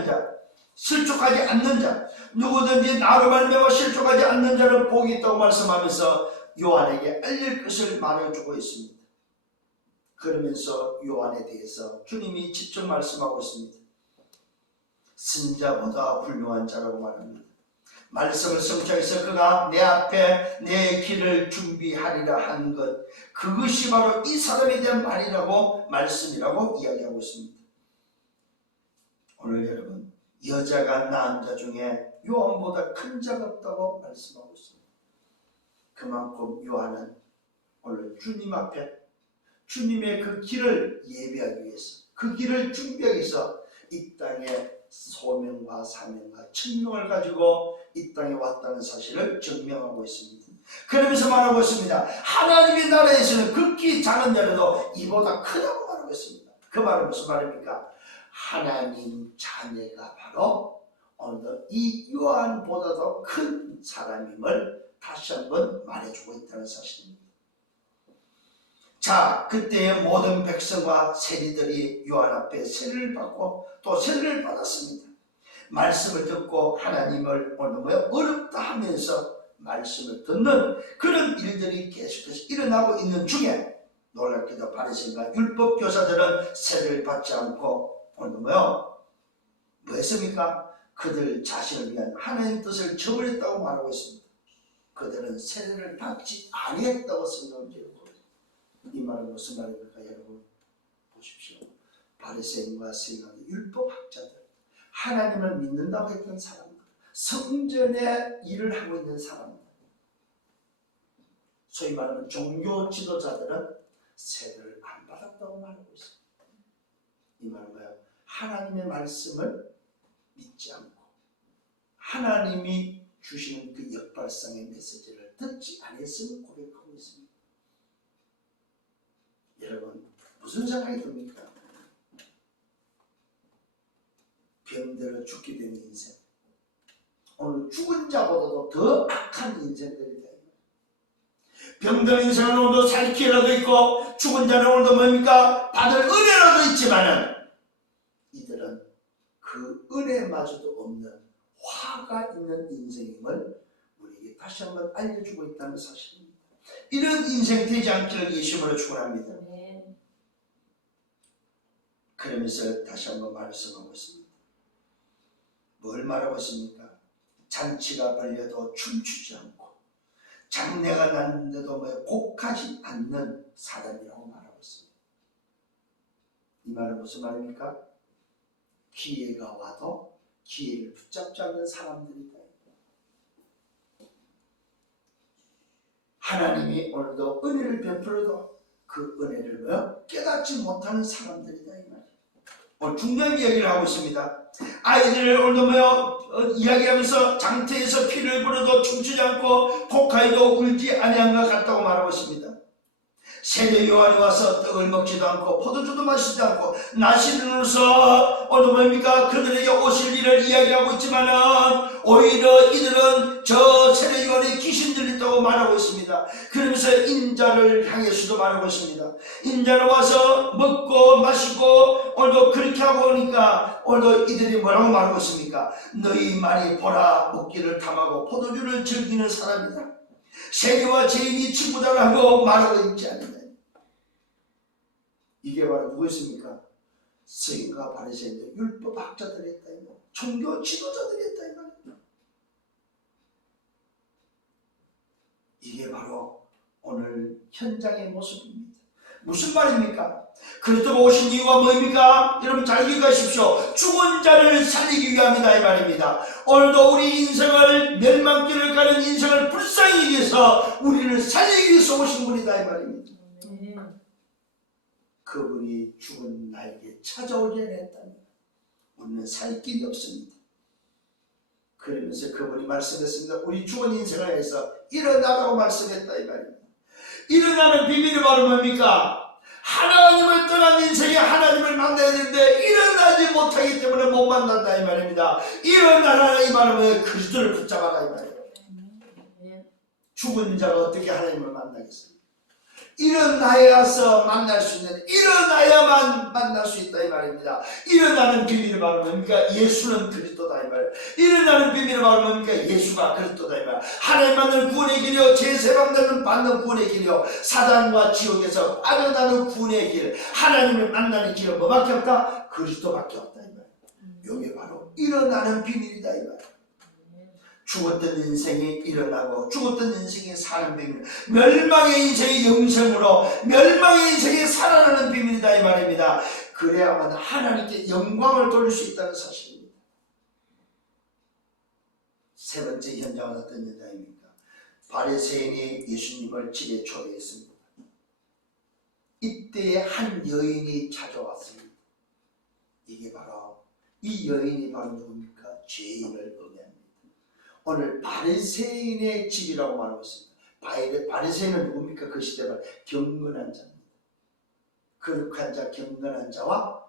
자, 실족하지 않는 자, 누구든지 나로 말미암아 실족하지 않는 자는 복이 있다고 말씀하면서 요한에게 알릴 것을 말해주고 있습니다. 그러면서 요한에 대해서 주님이 직접 말씀하고 있습니다. 선자보다 훌륭한 자라고 말합니다. 말씀을 성취해서 그가 내 앞에 내 길을 준비하리라 한 것, 그것이 바로 이 사람에 대한 말이라고 말씀이라고 이야기하고 있습니다. 오늘 여러분, 여자가 낳은 자 중에 요한보다 큰 자가 없다고 말씀하고 있습니다. 그만큼 요한은 오늘 주님 앞에 주님의 그 길을 예비하기 위해서 그 길을 준비하기 위해서 이 땅에 소명과 사명과 천명을 가지고 이 땅에 왔다는 사실을 증명하고 있습니다. 그러면서 말하고 있습니다. 하나님의 나라에서는 극히 작은 자라도 이보다 크다고 말하고 있습니다. 그 말은 무슨 말입니까? 하나님 자녀가 바로 오늘도 이 요한보다도 큰 사람임을 다시 한번 말해주고 있다는 사실입니다. 자, 그때의 모든 백성과 세리들이 요한 앞에 세례를 받고 또 세례를 받았습니다. 말씀을 듣고 하나님을 어렵다 하면서 말씀을 듣는 그런 일들이 계속해서 일어나고 있는 중에 놀랍게도 바리새인과 율법 교사들은 세례를 받지 않고 뭐 했습니까? 그들 자신을 위한 하나님 뜻을 저버렸다고 말하고 있습니다. 그들은 세례를 받지 아니했다고 성경을 이 말은 무슨 말입니까? 여러분 보십시오. 바리새인과 세리와 율법학자들, 하나님을 믿는다고 했던 사람들, 성전의 일을 하고 있는 사람들, 소위 말하는 종교 지도자들은 세례를 안 받았다고 말하고 있습니다. 이 말은 뭐예요? 하나님의 말씀을 믿지 않고 하나님이 주시는 그 역발상의 메시지를 듣지 않았음을 고백하고 있습니다. 여러분 무슨 생각이 듭니까? 병들어 죽게 되는 인생, 오늘 죽은 자보다도 더 악한 인생들이다. 병든 인생은 오늘도 살 기회라도 있고 죽은 자는 오늘도 뭡니까? 받을 은혜라도 있지만은 이들은 그 은혜마저도 없는 화가 있는 인생임을 우리에게 다시 한번 알려주고 있다는 사실입니다. 이런 인생 되지 않기를 예수님으로 축원합니다. 그러면서 다시 한번 말씀하고 있습니다. 뭘 말하고 있습니까? 잔치가 벌려도 춤추지 않고 장례가 났는데도 곡하지 않는 사람이라고 말하고 있습니다. 이 말은 무슨 말입니까? 기회가 와도 기회를 붙잡지 않는 사람들이다. 하나님이 오늘도 은혜를 베풀어도 그 은혜를 깨닫지 못하는 사람들이다. 이 말이에요. 중요한 이야기를 하고 있습니다. 아이들을 오늘도 이야기하면서 장태에서 피를 불어도 춤추지 않고 곡하여도 울지 아니한 것 같다고 말하고 있습니다. 세례 요한이 와서 떡을 먹지도 않고 포도주도 마시지 않고 나시는으로서 오늘 뭡니까? 그들에게 오실 일을 이야기하고 있지만은 오히려 이들은 저 세례 요한이 귀신 들렸다고 말하고 있습니다. 그러면서 인자를 향해서도 말하고 있습니다. 인자는 와서 먹고 마시고 오늘도 그렇게 하고 오니까 오늘도 이들이 뭐라고 말하고 있습니까? 너희만이 보라 먹기를 탐하고 포도주를 즐기는 사람이다. 세리와 죄인이 친구다라고 말하고 있지 않느냐. 이게 바로 누구였습니까? 서기관과 바리새인들, 율법학자들이 있다. 종교 지도자들이 있다. 이게 바로 오늘 현장의 모습입니다. 무슨 말입니까? 그리스도가 오신 이유가 뭐입니까? 여러분 잘 기억하십시오. 죽은 자를 살리기 위함이다 이 말입니다. 오늘도 우리 인생을 멸망길을 가는 인생을 불쌍히 위해서 우리를 살리기 위해서 오신 분이다 이 말입니다. 그분이 죽은 나에게 찾아오지 않았다면 우리는 살 길이 없습니다. 그러면서 그분이 말씀했습니다. 우리 죽은 인생을 위해서 일어나라고 말씀했다 이 말입니다. 일어나는 비밀이 바로 뭡니까? 하나님을 떠난 인생에 하나님을 만나야 되는데 일어나지 못하기 때문에 못 만난다 이 말입니다. 일어나라는 이 말은 그리스도를 붙잡아라 이 말이에요. 죽은 자가 어떻게 하나님을 만나겠습니까? 일어나야서 만날 수 있는, 일어나야만 만날 수 있다 이 말입니다. 일어나는 비밀이 바로 뭡니까? 예수는 그리스도다 이 말이에요. 일어나는 비밀이 바로 뭡니까? 예수가 그리스도다 이 말이에요. 하나님 만나는 구원의 길이요, 제세받는 받는 구원의 길이요, 사단과 지옥에서 빠져나는 구원의 길, 하나님을 만나는 길은 뭐밖에 없다? 그리스도밖에 없다 이 말이에요. 이게 바로 일어나는 비밀이다 이 말이에요. 죽었던 인생이 일어나고 죽었던 인생이 사는 비밀, 멸망의 인생이 영생으로, 멸망의 인생이 살아나는 비밀이다 이 말입니다. 그래야만 하나님께 영광을 돌릴 수 있다는 사실입니다. 세 번째 현장은 어떤 현장입니까? 바리새인이 예수님을 집에 초대했습니다. 이때에 한 여인이 찾아왔습니다. 이게 바로 이 여인이 바로 누굽니까? 죄인을 의미합니다. 오늘 바리새인의 집이라고 말하고 있습니다. 바리새인은 누굽니까? 그 시대에 경건한 자입니다. 거룩한 자, 경건한 자와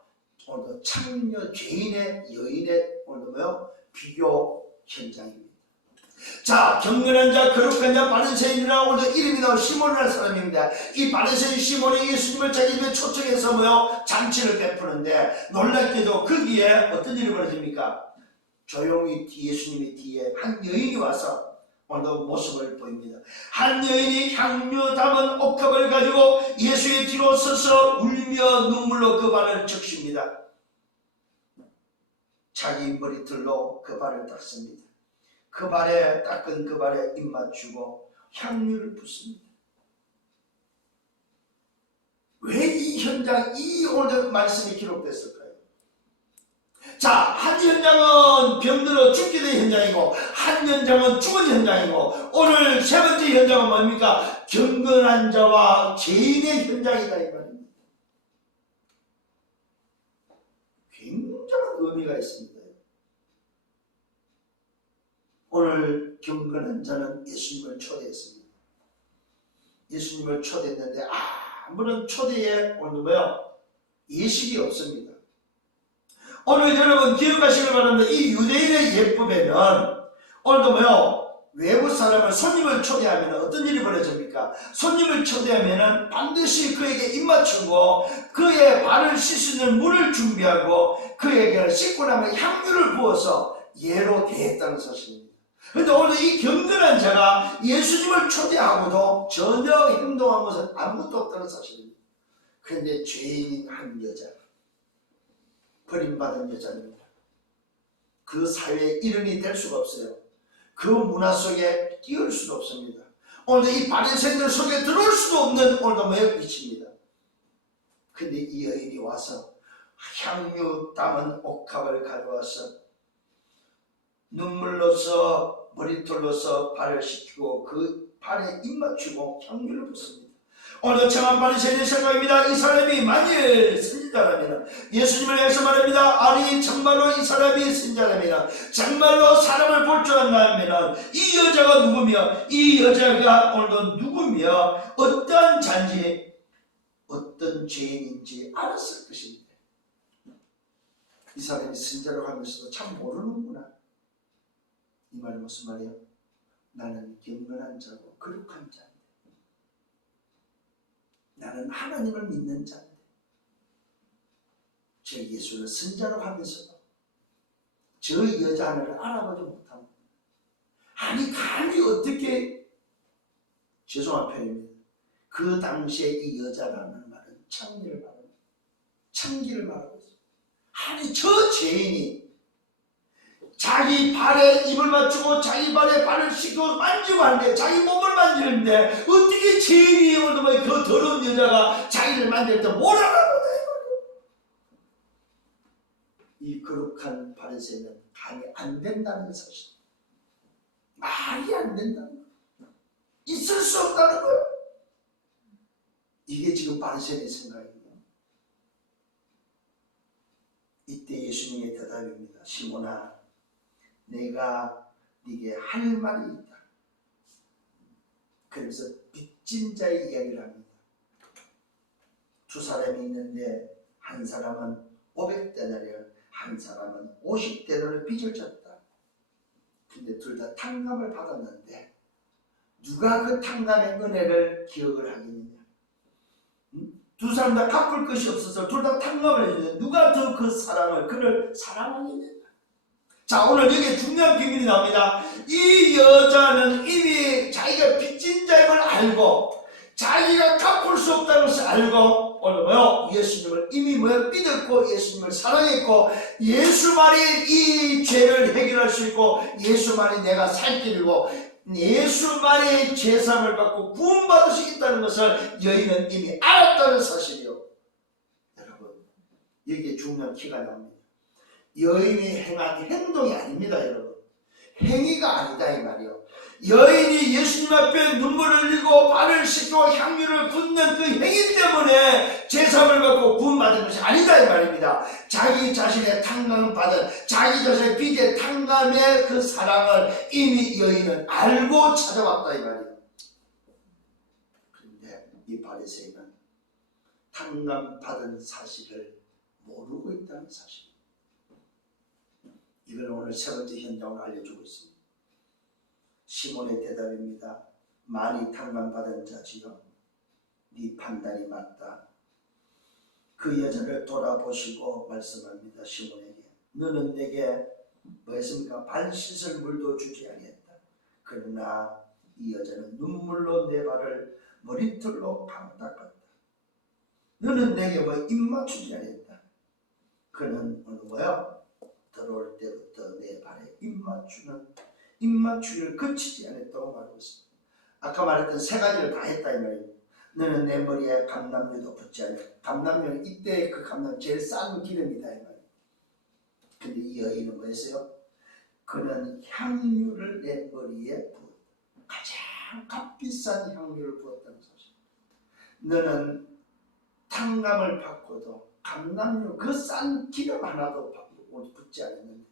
오늘도 창녀, 죄인의 여인의 오늘도 비교 현장입니다. 자, 경건한 자, 거룩한 자, 바리새인이라고 오늘 이름이 나온 시몬이라는 사람입니다. 이 바리새인 시몬이 예수님을 자기 집에 초청해서 잔치를 베푸는데 놀랍게도 거기에 어떤 일이 벌어집니까? 조용히 예수님의 뒤에 한 여인이 와서 오늘도 모습을 보입니다. 한 여인이 향료 담은 옥합을 가지고 예수의 뒤로 서서 울며 눈물로 그 발을 적십니다. 자기 머리털로 그 발을 닦습니다. 그 발에 닦은 그 발에 입 맞추고 향유를 붓습니다. 왜 이 현장, 이 오늘 말씀이 기록됐을까요? 자, 한 현장은 병들어 죽게 된 현장이고 한 현장은 죽은 현장이고 오늘 세 번째 현장은 뭡니까? 경건한 자와 죄인의 현장이다 이 말입니다. 굉장한 의미가 있습니다. 오늘 경건한 자는 예수님을 초대했습니다. 예수님을 초대했는데 아무런 초대에 오늘 뭐요? 예식이 없습니다. 오늘 여러분 기억하시길 바랍니다. 이 유대인의 예법에는 오늘도 뭐요? 외부 사람을 손님을 초대하면 어떤 일이 벌어집니까? 손님을 초대하면 반드시 그에게 입맞추고 그의 발을 씻는 물을 준비하고 그에게 씻고 나면 향유를 부어서 예로 대했다는 사실입니다. 그런데 오늘 이 경건한 자가 예수님을 초대하고도 전혀 행동한 것은 아무것도 없다는 사실입니다. 그런데 죄인인 한 여자, 버림받은 여자입니다. 그 사회의 일원이 될 수가 없어요. 그 문화 속에 끼울 수도 없습니다. 오늘 이 바리새인들 속에 들어올 수도 없는 오늘도 뭐의 위치입니다. 근데 이 여인이 와서 향유 담은 옥합을 가져와서 눈물로서 머리털로서 발을 씻기고 그 발에 입맞추고 향유를 붓습니다. 오늘 청한 바리새인의 생각입니다. 이 사람이 만일 선지자라면 예수님을 향해서 말합니다. 아니 정말로 이 사람이 선지자라면 정말로 사람을 볼 줄 안다면 이 여자가 누구며 이 여자가 오늘도 누구며 어떤 잔지 어떤 죄인인지 알았을 것입니다. 이 사람이 선지자라고 하면서도 참 모르는구나. 이 말은 무슨 말이에요? 나는 경건한 자고 거룩한 자인데 나는 하나님을 믿는 자인데 저 예수를 선자로 하면서도 저 여자 하나를 알아보지 못하고 아니 감히 어떻게 죄송한 표현입니다. 그 당시에 이 여자라는 말은 창기를 말합니다. 창기를 말하고 있어요. 아니 저 죄인이 자기 발에 입을 맞추고 자기 발에 발을 씻고 만지고 하는데 자기 몸을 만지는데 어떻게 죄인이 오늘 그 더러운 여자가 자기를 만질 때 뭐라고 이 거룩한 바리새인은 감이 안 된다는 사실. 말이 안 된다는 거예요. 있을 수 없다는 거예요. 이게 지금 바리새인의 생각이에요. 이때 예수님의 대답입니다. 시몬아 내가 네게 할 말이 있다. 그래서 빚진 자의 이야기를 합니다. 두 사람이 있는데 한 사람은 500데나리온, 한 사람은 50데나리온 빚을 졌다. 근데 둘 다 탕감을 받았는데 누가 그 탕감의 은혜를 기억을 하겠느냐? 두 사람 다 갚을 것이 없어서 둘 다 탕감을 해주는데 누가 더 그 사랑을 그를 사랑하겠느냐? 자 오늘 여기에 중요한 비밀이 나옵니다. 이 여자는 이미 자기가 빚진 자인 걸 알고 자기가 갚을 수 없다는 것을 알고 오늘 뭐요? 예수님을 이미 뭐요? 믿었고 예수님을 사랑했고 예수만이 이 죄를 해결할 수 있고 예수만이 내가 살 길이고 예수만이 죄사함을 받고 구원받을 수 있다는 것을 여인은 이미 알았다는 사실이요. 여러분 여기에 중요한 키가 나옵니다. 여인이 행한 행동이 아닙니다. 여러분 행위가 아니다 이 말이요. 여인이 예수님 앞에 눈물을 흘리고 발을 씻고 향유를 붓는 그 행위 때문에 제사함을 받고 구원받은 것이 아니다 이 말입니다. 자기 자신의 탕감받은 자기 자신의 빚의 탕감의 그 사랑을 이미 여인은 알고 찾아왔다 이 말이에요. 그런데 이 바리새인은 탕감받은 사실을 모르고 있다는 사실. 이걸 오늘 세 번째 현장을 알려주고 있습니다. 시몬의 대답입니다. 많이 탕감받은 자지요. 네 판단이 맞다. 그 여자를 돌아보시고 말씀합니다. 시몬에게 너는 내게 뭐 했습니까? 발 씻을 물도 주지 아니했다. 그러나 이 여자는 눈물로 내 발을 머리털로 닦았다. 너는 내게 뭐 입맞추지 아니했다. 그는 오늘 뭐야? 들어올 때부터 내 발에 입맞추기를 그치지 않았다고 말하고 있습니다. 아까 말했던 세 가지를 다 했다 이 말이에요. 너는 내 머리에 감람유도 붓지 않냐. 감람유는 이때 그 감람 제일 싼 기름이다 이 말이에요. 근데 이 여인은 뭐 했어요? 그는 향유를 내 머리에 부었다. 가장 값비싼 향유를 부었다는 사실. 너는 탕감을 받고도 감람유 그 싼 기름 하나도 붓지 않았는데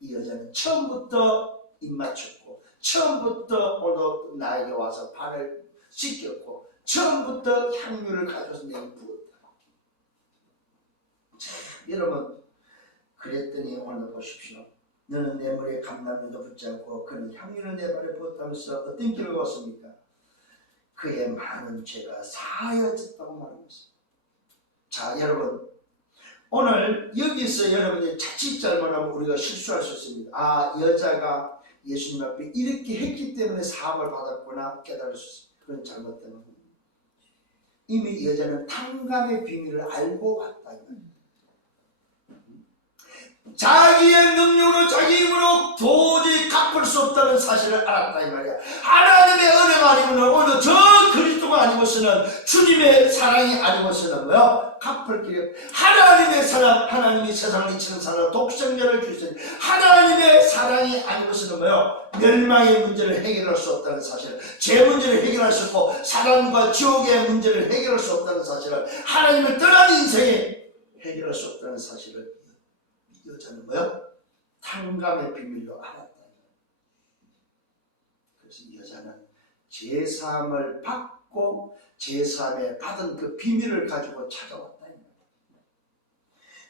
이 여자는 처음부터 입 맞췄고 처음부터 오늘 나에게 와서 발을 씻겼고 처음부터 향유를 가져서 내게 부었다. 자, 여러분 그랬더니 오늘 보십시오. 너는 내 머리에 감람류도 붙지 않고 그는 향유를 내 발에 부었다면서 어떤 길을 걷습니까? 그의 많은 죄가 사하여졌다고 말하고 있습니다. 자, 여러분 오늘 여기서 여러분이 자칫 잘못하면 우리가 실수할 수 있습니다. 아, 여자가 예수님 앞에 이렇게 했기 때문에 사함을 받았구나 깨달을 수 있습니다. 그건 잘못된 겁니다. 이미 여자는 탕감의 비밀을 알고 왔다. 자기의 능력으로 자기 힘으로 도저히 갚을 수 없다는 사실을 알았다 이 말이야. 하나님의 은혜가 아니면 오늘 저 그리스도가 아니고서는 주님의 사랑이 아니고서는 뭐요? 갚을 길이 없다. 하나님의 사랑, 하나님이 세상을 이치는 사랑 독생자를 주신 하나님의 사랑이 아니고서는 뭐요? 멸망의 문제를 해결할 수 없다는 사실, 죄 문제를 해결할 수 없고 사랑과 지옥의 문제를 해결할 수 없다는 사실을, 하나님을 떠난 인생에 해결할 수 없다는 사실을 여자는 뭐요? 탕감의 비밀로 알았다. 그래서 여자는 제사함을 받고 제사함에 받은 그 비밀을 가지고 찾아왔다.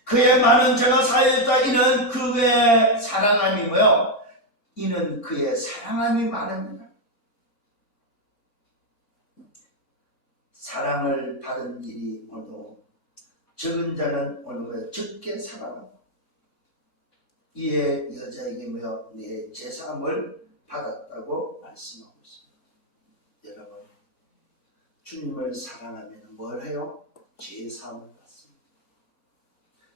그의 많은 죄가 사하였다. 이는 그의 사랑함이 뭐요? 이는 그의 사랑함이 많으니라. 사랑을 받은 일이 오늘도 적은 자는 오늘 적게 사랑하고 이에 여자에게 뭐요? 내 제사함을 받았다고 말씀하고 있습니다. 여러분 주님을 사랑하면 뭘 해요? 제사함을 받습니다.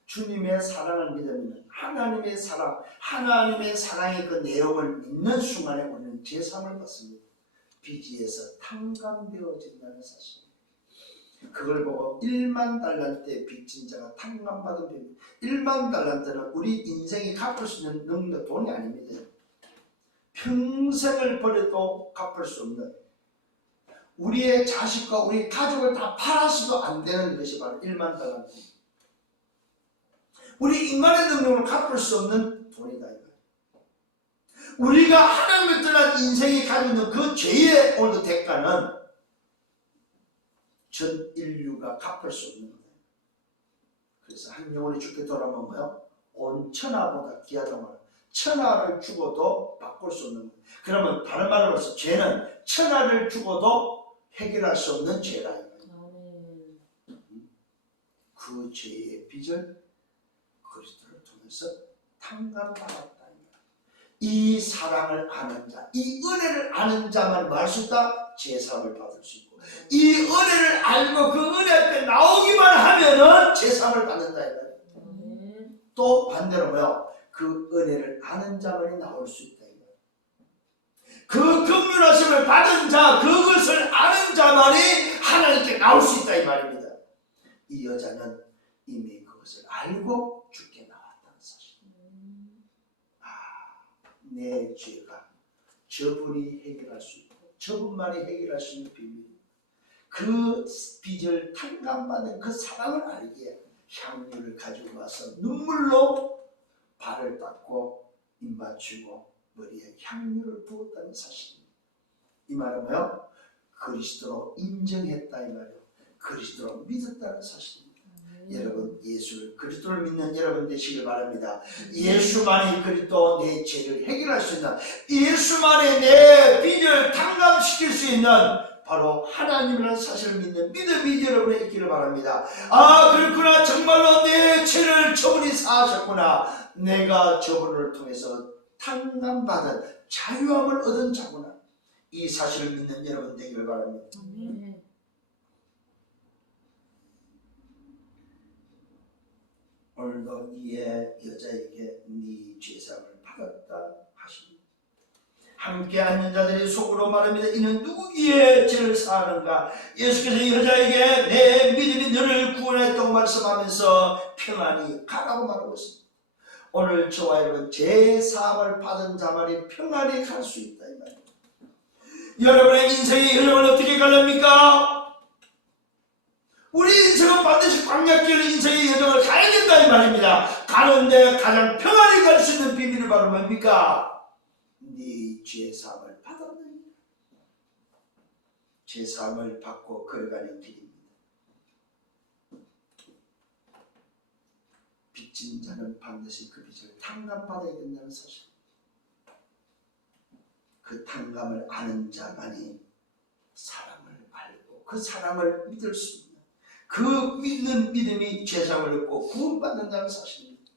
주님의 사랑을 믿으면 하나님의 사랑, 하나님의 사랑의 그 내용을 믿는 순간에 우리는 제사함을 받습니다. 비지에서 탕감되어진다는 사실입니다. 그걸 보고 1만 달란트의 빚진 자가 탕감받은 비밀. 1만 달란트는 우리 인생이 갚을 수 있는 능력, 돈이 아닙니다. 평생을 버려도 갚을 수 없는, 우리의 자식과 우리 가족을 다 팔아서도 안 되는 것이 바로 1만 달란트. 우리 인간의 능력으로 갚을 수 없는 돈이다. 우리가 하나님을 떠난 인생이 가지고 있는 그 죄의 오늘도 대가는 전 인류가 갚을 수 없는 거예요. 그래서 한 영혼이 죽게 돌아오면 뭐요? 온 천하보다 귀하다고 말해요. 천하를 죽어도 바꿀 수 없는 거예요. 그러면 다른 말로서 죄는 천하를 죽어도 해결할 수 없는 죄라. 그 죄의 빚을 그리스도를 통해서 탕감받았다. 이 사랑을 아는 자, 이 은혜를 아는 자만 말 수 있다. 제사함을 받을 수 있고, 이 은혜를 알고 그 은혜 앞에 나오기만 하면은 제사함을 받는다. 또 반대로 뭐요? 그 은혜를 아는 자만이 나올 수 있다. 그 긍휼하심을 받은 자, 그것을 아는 자만이 하나님께 나올 수 있다 이 말입니다. 이 여자는 이미 그것을 알고 죽게 나왔다는 사실. 내 죄가 저분이 해결할 수 있고 저분만이 해결할 수 있는 비밀, 그 빚을 탕감받는 그 사랑을 알기에 향유를 가지고 와서 눈물로 발을 닦고 입 맞추고 머리에 향유를 부었다는 사실입니다. 이 말은 뭐요? 그리스도로 인정했다 이 말이에요. 그리스도로 믿었다는 사실입니다. 여러분 예수를, 그리스도를 믿는 여러분 되시길 바랍니다. 예수만이 그리스도 내 죄를 해결할 수 있는, 예수만이 내 빚을 탕감시킬 수 있는 바로 하나님이라는 사실을 믿는 믿음이 여러분의 있기를 바랍니다. 아 그렇구나, 정말로 내 죄를 저분이 사하셨구나, 내가 저분을 통해서 탕감받은 자유함을 얻은 자구나, 이 사실을 믿는 여러분 되기를 바랍니다. 오늘도 이에 여자에게 네 죄사함을 받았다 하십니다. 함께 앉은 자들이 속으로 말합니다. 이는 누구기에 죄를 사하는가? 예수께서 여자에게 내 믿음이 너를 구원했다고 말씀하면서 평안히 가라고 말하고 있습니다. 오늘 저와 여러분 죄사함을 받은 자만이 평안히 갈 수 있다 이 말입니다. 여러분의 인생의 흐름을 어떻게 가렵니까? 우리 인생은 반드시 광야길 인생의 여정을 가야 된다 이 말입니다. 가는데 가장 평안히 갈 수 있는 비밀은 바로 뭡니까? 네 죄 사함을 받았느니라. 죄 사함을 받고 걸어가는 길입니다. 빚진 자는 반드시 그 빚을 탕감받아야 된다는 사실. 그 탕감을 아는 자만이 사랑을 알고 그 사랑을 믿을 수 있는, 그 믿는 믿음이 죄사함을 얻고 구원받는다는 사실입니다.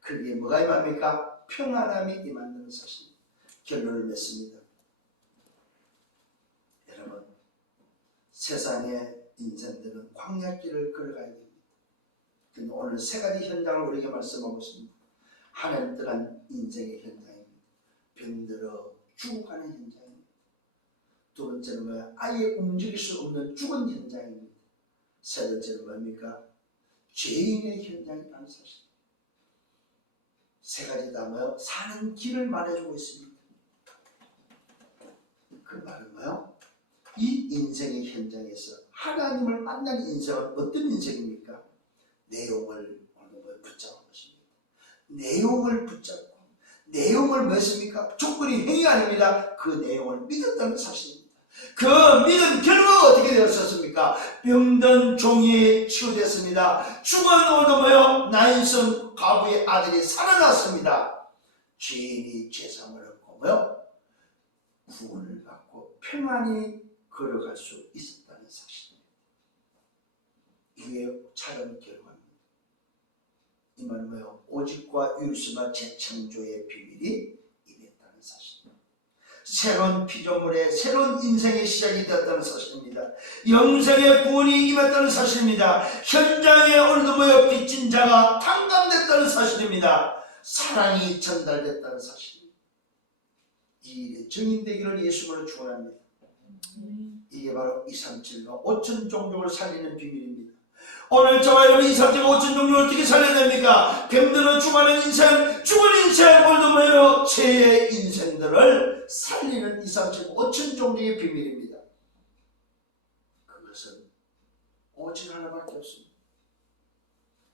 그게 뭐가 임합니까? 평안함이 임한다는 사실입니다. 결론을 맺습니다. 여러분, 세상의 인생들은 광야길을 걸어가야 됩니다. 근데 오늘 세 가지 현장을 우리에게 말씀하고 있습니다. 하나님 떠난 인생의 현장입니다. 병들어 죽어가는 현장입니다. 두 번째는 뭐야? 아예 움직일 수 없는 죽은 현장입니다. 세 번째는 뭡니까? 죄인의 현장이라는 사실. 세 가지 다 뭐요? 사는 길을 말해주고 있습니다. 그 말은 뭐요? 이 인생의 현장에서 하나님을 만난 인생은 어떤 인생입니까? 내용을 붙잡은 것입니다. 내용을 붙잡고, 내용을 무엇입니까? 조건이 행위가 아닙니다. 그 내용을 믿었다는 사실입니다. 그 믿은 결과가 어떻게 되었습니까? 병든 종이 치유됐습니다. 죽은 오도 뭐요? 나인성 과부의 아들이 살아났습니다. 죄인이 죄사함을 얻고 뭐요? 구원을 받고 평안히 걸어갈 수 있었다는 사실입니다. 이게 차른 결과입니다. 이 말은 뭐요? 오직과 율수가 재창조의 비밀이 임했다는 사실입니다. 새로운 피조물의 새로운 인생의 시작이 되었다는 사실입니다. 영생의 구원이 임했다는 사실입니다. 현장에 오늘도 뭐요? 빚진 자가 탕감됐다는 사실입니다. 사랑이 전달됐다는 사실입니다. 이 일의 증인되기를 예수님으로 축원합니다. 이게 바로 237과 5천 종족을 살리는 비밀입니다. 오늘 저와 여러분 237과 5천 종족을 어떻게 살려야 됩니까? 병들어 죽어가는 인생, 죽은 인생, 오늘도 뭐예요? 죄의 인생들을 살리는 237과 5천 종족의 비밀입니다. 그것은 오직 하나밖에 없습니다.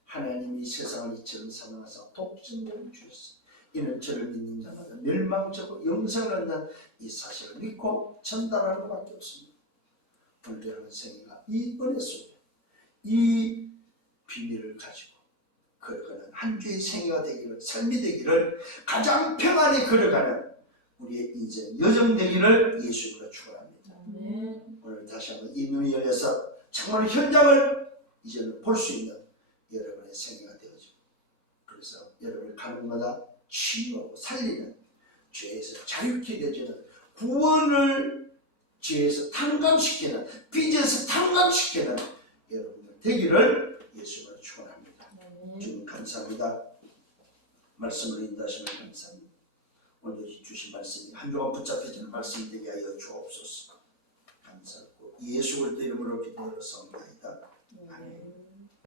하나님이 세상을 이처럼 사랑하사 독생자를 주셨습니다. 이는 저를 믿는 자마다 멸망적으로 영생을 얻는 이 사실을 믿고 전달하는 것밖에 없습니다. 오늘 여러분 생애가 이 은혜 속에 이 비밀을 가지고 걸어가는 한 주의 생애가 되기를, 삶이 되기를, 가장 평안히 걸어가는 우리의 인생 여정 되기를 예수님으로 축원합니다. 오늘 다시 한번 이 눈이 열려서 정말 현장을 이제는 볼 수 있는 여러분의 생애가 되어지고, 그래서 여러분을 가는 곳마다 치유하고 살리는, 죄에서 자유케 되어지는, 구원을 죄에서 탕감시키는, 빚에서 탕감시키는 여러분들 되기를 예수님으로 축원합니다. 주님 감사합니다. 말씀을 인도하시면 감사합니다. 오늘 주신 말씀이 한 주간 붙잡히지는 말씀이 되게 하여 주옵소서. 감사하고 예수 그리스도 이름으로 기도하옵소서.